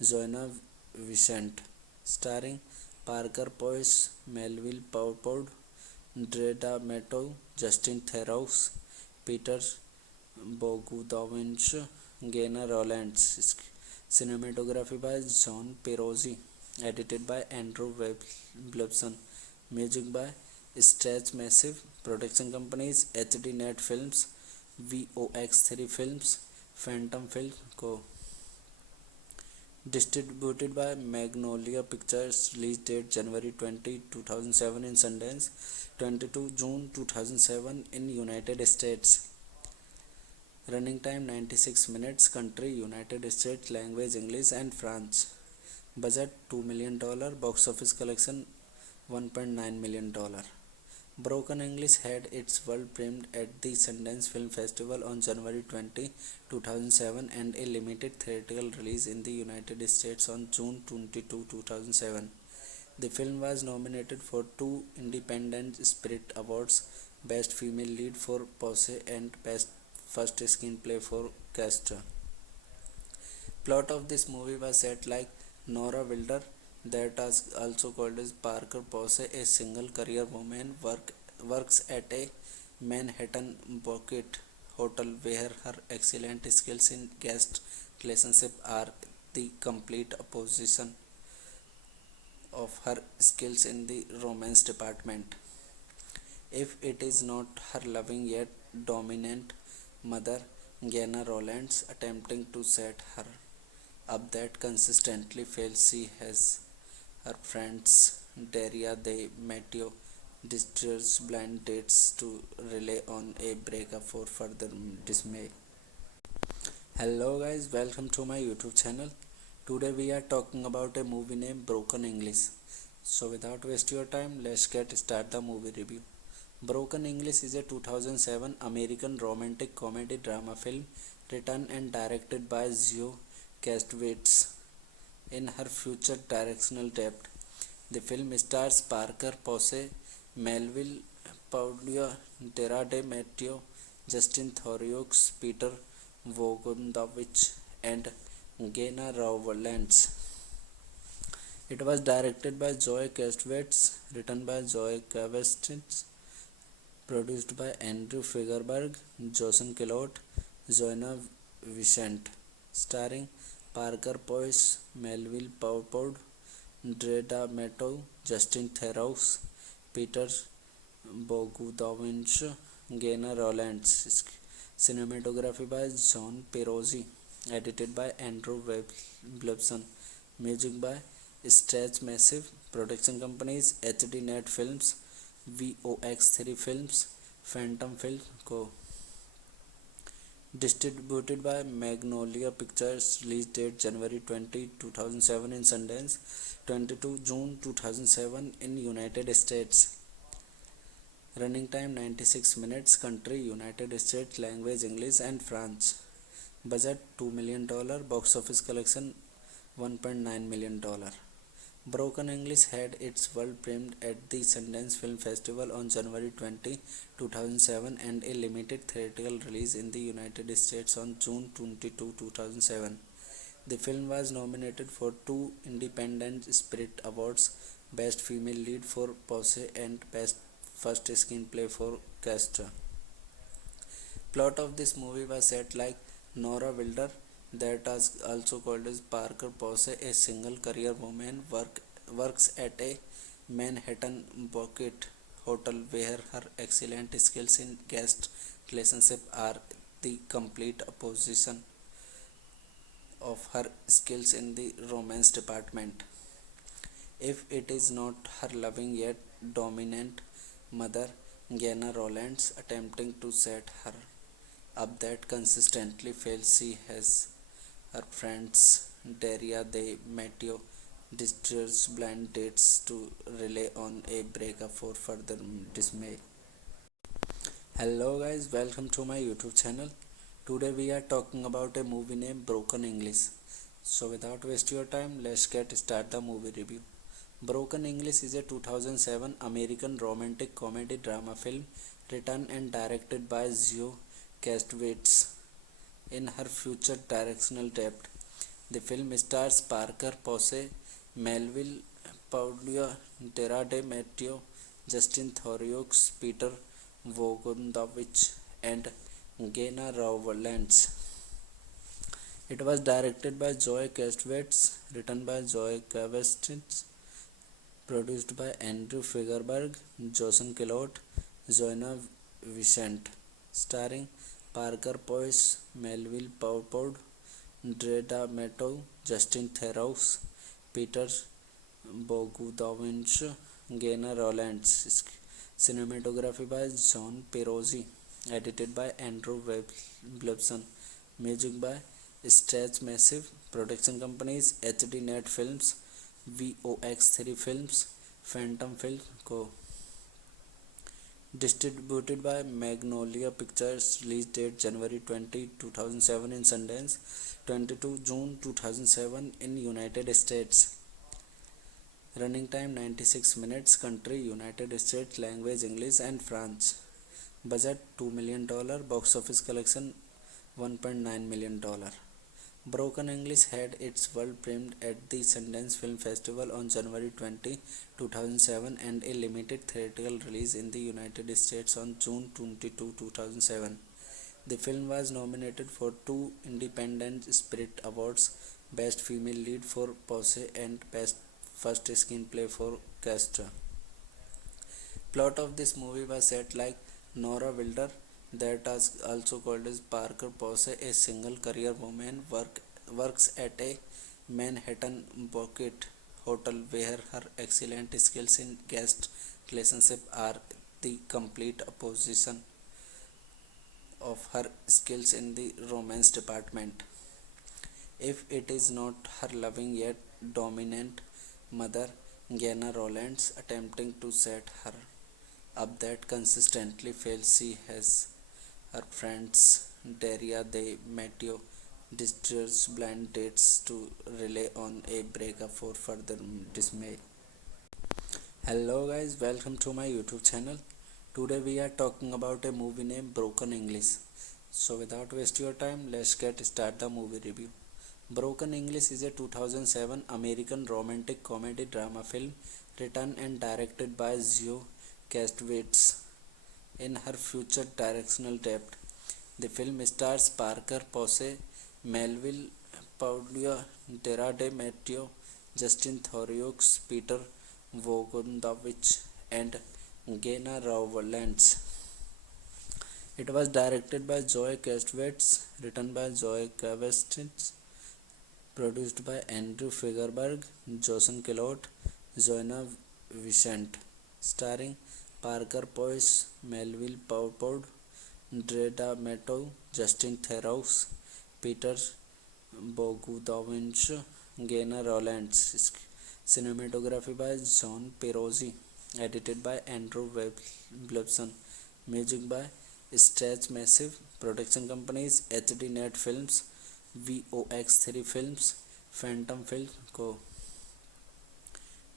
Joanna Vicente, starring Parker Posey, Melville Paupod, Dre D'Amato, Justin Theroux, Peter Bogdanovich, Gaynor Rollins. Cinematography by John Perozzi, edited by Andrew Wilson. Music by Stretch Massive. Production companies HD Net Films, VOX3 Films, Phantom Film Co. Distributed by Magnolia Pictures. Release date January 20, 2007 in Sundance, 22 June 2007 in United States. Running time 96 minutes. Country United States. Language English and French. Budget $2 million. Box office collection $1.9 million. Broken English had its world premiere at the Sundance Film Festival on January 20, 2007 and a limited theatrical release in the United States on June 22, 2007. The film was nominated for 2 Independent Spirit Awards, Best Female Lead for Posey and Best First Screenplay for Castor. Plot of this movie was set like Nora Wilder, that is also called as Parker Posey, a single career woman, works at a Manhattan banquet hotel where her excellent skills in guest relationship are the complete opposition of her skills in the romance department. If it is not her loving yet dominant mother, Gena Rowlands attempting to set her up that consistently fails. She has her friends Daria de Matteo Distress blind dates to rely on a breakup for further dismay. Hello guys, welcome to my YouTube channel. Today we are talking about a movie named Broken English. So without wasting your time, let's get start the movie review. Broken English is a 2007 American romantic comedy drama film written and directed by Zoe Kastowitz in her future directional debut. The film stars Parker Posey, Melville Paulia, Dara de Matteo, Justin Theroux, Peter Bogdanovich, and Gena Rowlands. It was directed by Zoe Kastowitz, written by Zoe Kastowitz, produced by Andrew Figerberg, Jason Kellott, Joanna Vicente, starring Parker Posey, Melville Poupeau, Dreda Mato, Justin Theroux, Peter Bogdanovich, Gena Rowlands. Cinematography by John Perozzi, edited by Andrew Wilson, music by Stretch Massive, production companies HD Net Films, VOX3 Films, Phantom Film Co. Distributed by Magnolia Pictures, release date January 20, 2007 in Sundance, 22 June 2007 in United States. Running time 96 minutes, country United States, language English and French. Budget $2 million, box office collection $1.9 million. Broken English had its world premiere at the Sundance Film Festival on January 20, 2007 and a limited theatrical release in the United States on June 22, 2007. The film was nominated for 2 Independent Spirit Awards, Best Female Lead for Posey and Best First Screenplay for Castra. Plot of this movie was set like Nora Wilder, that is also called as Parker Posey, a single career woman, works at a Manhattan banquet hotel where her excellent skills in guest relationship are the complete opposition of her skills in the romance department. If it is not her loving yet dominant mother, Gena Rowlands, attempting to set her up that consistently fails. She has her friends Daria de Matteo Distress blind dates to rely on a breakup for further dismay. Hello guys, welcome to my YouTube channel. Today we are talking about a movie named Broken English. So without wasting your time, let's get start the movie review. Broken English is a 2007 American romantic comedy drama film written and directed by Zoe Kastowitz in her future directional debut. The film stars Parker Posey, Melville Paulia, Dara de Matteo, Justin Theroux, Peter Bogdanovich, and Gena Rowlands. It was directed by Zoe Kastowitz, written by Zoe Kastowitz, produced by Andrew Figerberg, Jason Kellott, Joanna Vicente, starring Parker Posey, Melville Poupeau, Dreda Mato, Justin Theroux, Peter Bogdanovich, Gena Rowlands. Cinematography by John Perozzi, edited by Andrew Wilson, music by Stretch Massive, production companies HD Net Films, VOX3 Films, Phantom Film Co. Distributed by Magnolia Pictures, release date January 20, 2007 in Sundance, 22 June 2007 in United States. Running time 96 minutes, country United States, language English and French. Budget $2 million, box office collection $1.9 million. Broken English had its world premiere at the Sundance Film Festival on January 20, 2007 and a limited theatrical release in the United States on June 22, 2007. The film was nominated for 2 Independent Spirit Awards, Best Female Lead for Posey and Best First Screenplay for Castra. Plot of this movie was set like Nora Wilder, that is also called as Parker Posey, a single career woman, works at a Manhattan Bouquet hotel where her excellent skills in guest relationship are the complete opposition of her skills in the romance department. If it is not her loving yet dominant mother, Gena Rowlands, attempting to set her up that consistently fails, she has her friends Daria de Matteo distress blind dates to rely on a breakup for further dismay. Hello guys, welcome to my YouTube channel. Today we are talking about a movie named Broken English. So without waste your time, let's get start the movie review. Broken English is a 2007 American romantic comedy drama film written and directed by Zoe Kastowitz in her future directional debut. The film stars Parker Posey, Melville Paglia, Dara de Matteo, Justin Theroux, Peter Bogdanovich, and Gena Rowlands. It was directed by Zoe Kastowitz, written by Zoe Kastowitz, produced by Andrew Figerberg, Jason Kellott, Joanna Vicente, starring Parker Posey, Melville Paupod, Dreda Meto, Justin Theroux, Peter Bogdanovich, Gena Rowlands. Cinematography by John Perozzi, edited by Andrew Wilson, music by Stretch Massive, production companies HD Net Films, VOX3 Films, Phantom Film Co.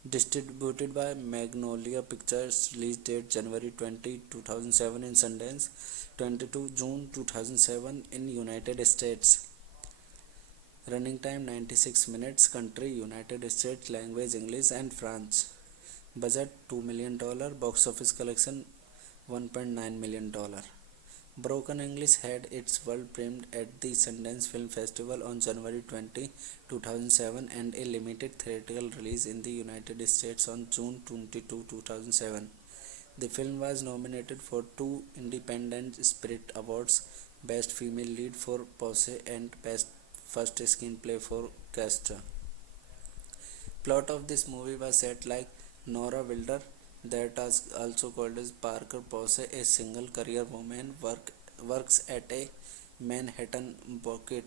Distributed by Magnolia Pictures, release date January 20, 2007 in Sundance, 22 June 2007 in United States. Running time 96 minutes, country United States, language English and French. Budget $2 million, box office collection $1.9 million. Broken English had its world premiere at the Sundance Film Festival on January 20, 2007 and a limited theatrical release in the United States on June 22, 2007. The film was nominated for 2 Independent Spirit Awards, Best Female Lead for Posey and Best First Screenplay for Castor. Plot of this movie was set like Nora Wilder, that is also called as Parker Posey, a single career woman, works at a Manhattan Bouquet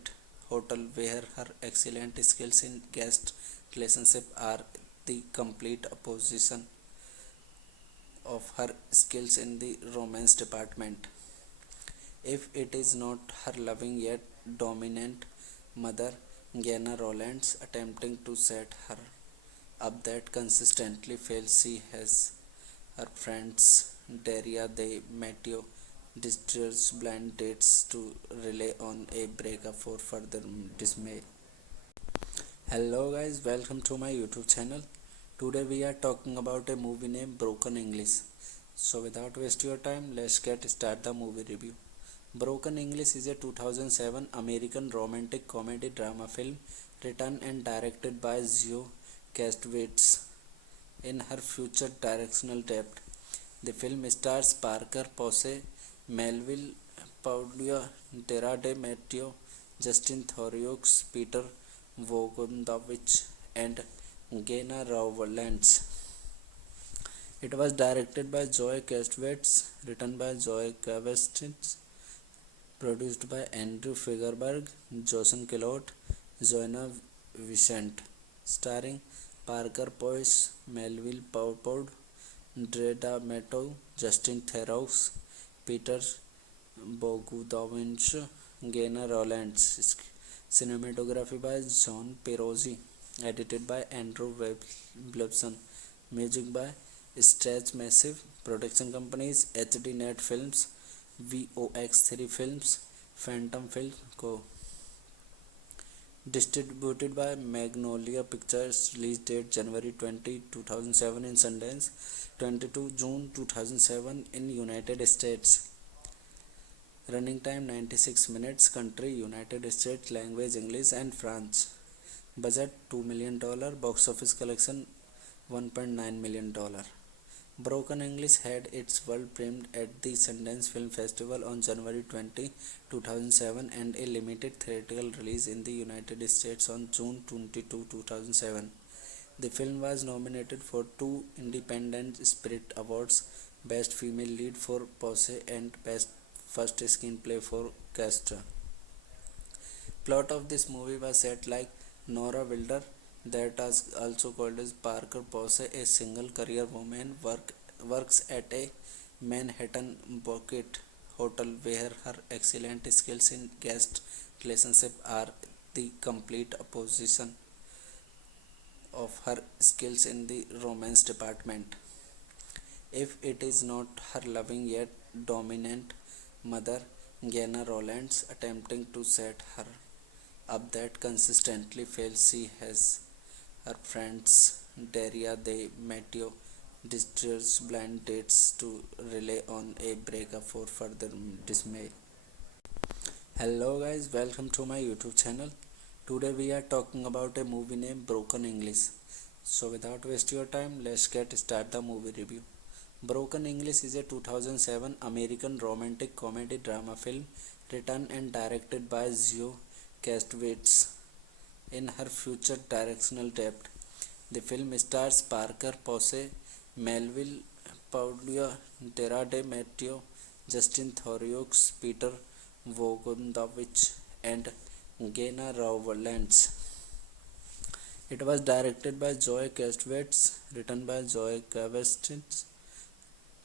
hotel where her excellent skills in guest relationship are the complete opposition of her skills in the romance department. If it is not her loving yet dominant mother, Gena Rowlands, attempting to set her up that consistently fails, she has her friends Daria de Matteo distress blind dates to rely on a breakup for further dismay. Hello guys, welcome to my YouTube channel. Today we are talking about a movie named Broken English. So without waste your time, let's get start the movie review. Broken English is a 2007 American romantic comedy drama film written and directed by Zoe Kastowitz in her future directional debut. The film stars Parker Posey, Melville Paglia, Dara de Matteo, Justin Theroux, Peter Bogdanovich, and Gena Rowlands. It was directed by Zoe Kastowitz, written by Zoe Kastowitz, produced by Andrew Figerberg, Jason Kellott, Joanna Vicente, starring Parker Posey, Melville Paupod, Dreda Meto, Justin Theroux, Peter Bogdanovich, Gena Rowlands. Cinematography by John Perozzi, edited by Andrew Wilson, music by Stretch Massive, production companies HD Net Films, VOX3 Films, Phantom Film Co. Distributed by Magnolia Pictures, release date January 20, 2007 in Sundance, 22 June 2007 in United States. Running time 96 minutes, country United States, language English and French. Budget $2 million, box office collection $1.9 million. Broken English had its world premiere at the Sundance Film Festival on January 20, 2007 and a limited theatrical release in the United States on June 22, 2007. The film was nominated for two Independent Spirit Awards, Best Female Lead for Pose and Best First Screenplay for Castra. Plot of this movie was set like Nora Wilder, that is also called as Parker Posey, a single career woman, works at a Manhattan boutique hotel where her excellent skills in guest relationship are the complete opposition of her skills in the romance department. If it is not her loving yet dominant mother, Gena Rowlands, attempting to set her up that consistently fails, she has her friends Daria de Matteo distress blind dates to rely on a breakup for further dismay. Hello guys, welcome to my YouTube channel. Today we are talking about a movie named Broken English. So without wasting your time, let's get start the movie review. Broken English is a 2007 American romantic comedy drama film written and directed by Zoe Kastowitz in her future directional debut. The film stars Parker Posey, Melville Paulua, Dara de Matteo, Justin Theroux, Peter Bogdanovich, and Gena Rowlands. It was directed by Zoe Kastowitz, written by Zoe Kastowitz,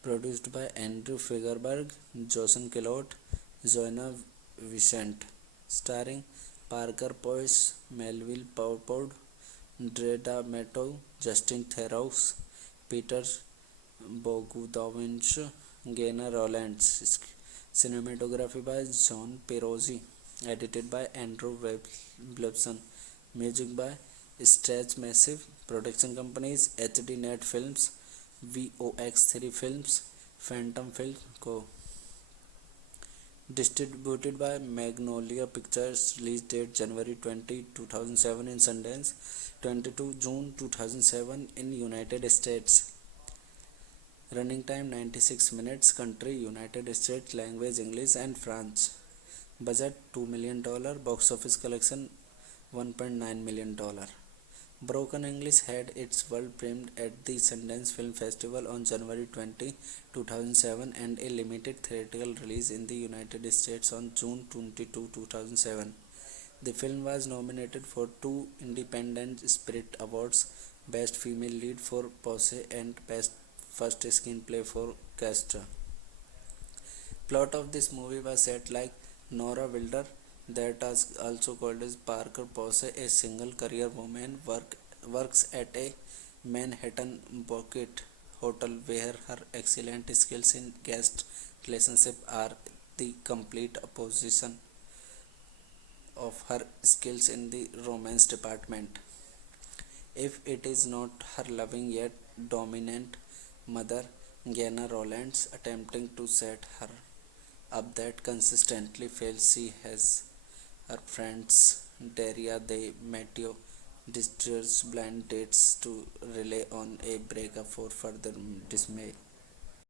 produced by Andrew Figerberg, Jason Kellott, Joanna Vicente, starring Parker Posey, Melville Paupod, Dre D'Amato, Justin Theroux, Peter Bogdanovich, Gena Rowlands. Cinematography by John Perozzi, edited by Andrew Wilson. Music by Stretch Massive. Production companies HD Net Films, VOX3 Films, Phantom Film Co. Distributed by Magnolia Pictures. Release date January 20, 2007 in Sundance, 22 June 2007 in United States. Running time 96 minutes. Country United States. Language English and French. Budget $2 million. Box office collection $1.9 million. Broken English had its world premiere at the Sundance Film Festival on January 20, 2007 and a limited theatrical release in the United States on June 22, 2007. The film was nominated for two Independent Spirit Awards, Best Female Lead for Pose and Best First Screenplay for Castra. Plot of this movie was set like Nora Wilder, that is also called as Parker Posey, a single career woman, works at a Manhattan boutique hotel where her excellent skills in guest relationship are the complete opposition of her skills in the romance department. If it is not her loving yet dominant mother, Gena Rowlands, attempting to set her up that consistently fails, she has her friends Daria de Matteo distress blind dates to rely on a breakup for further dismay.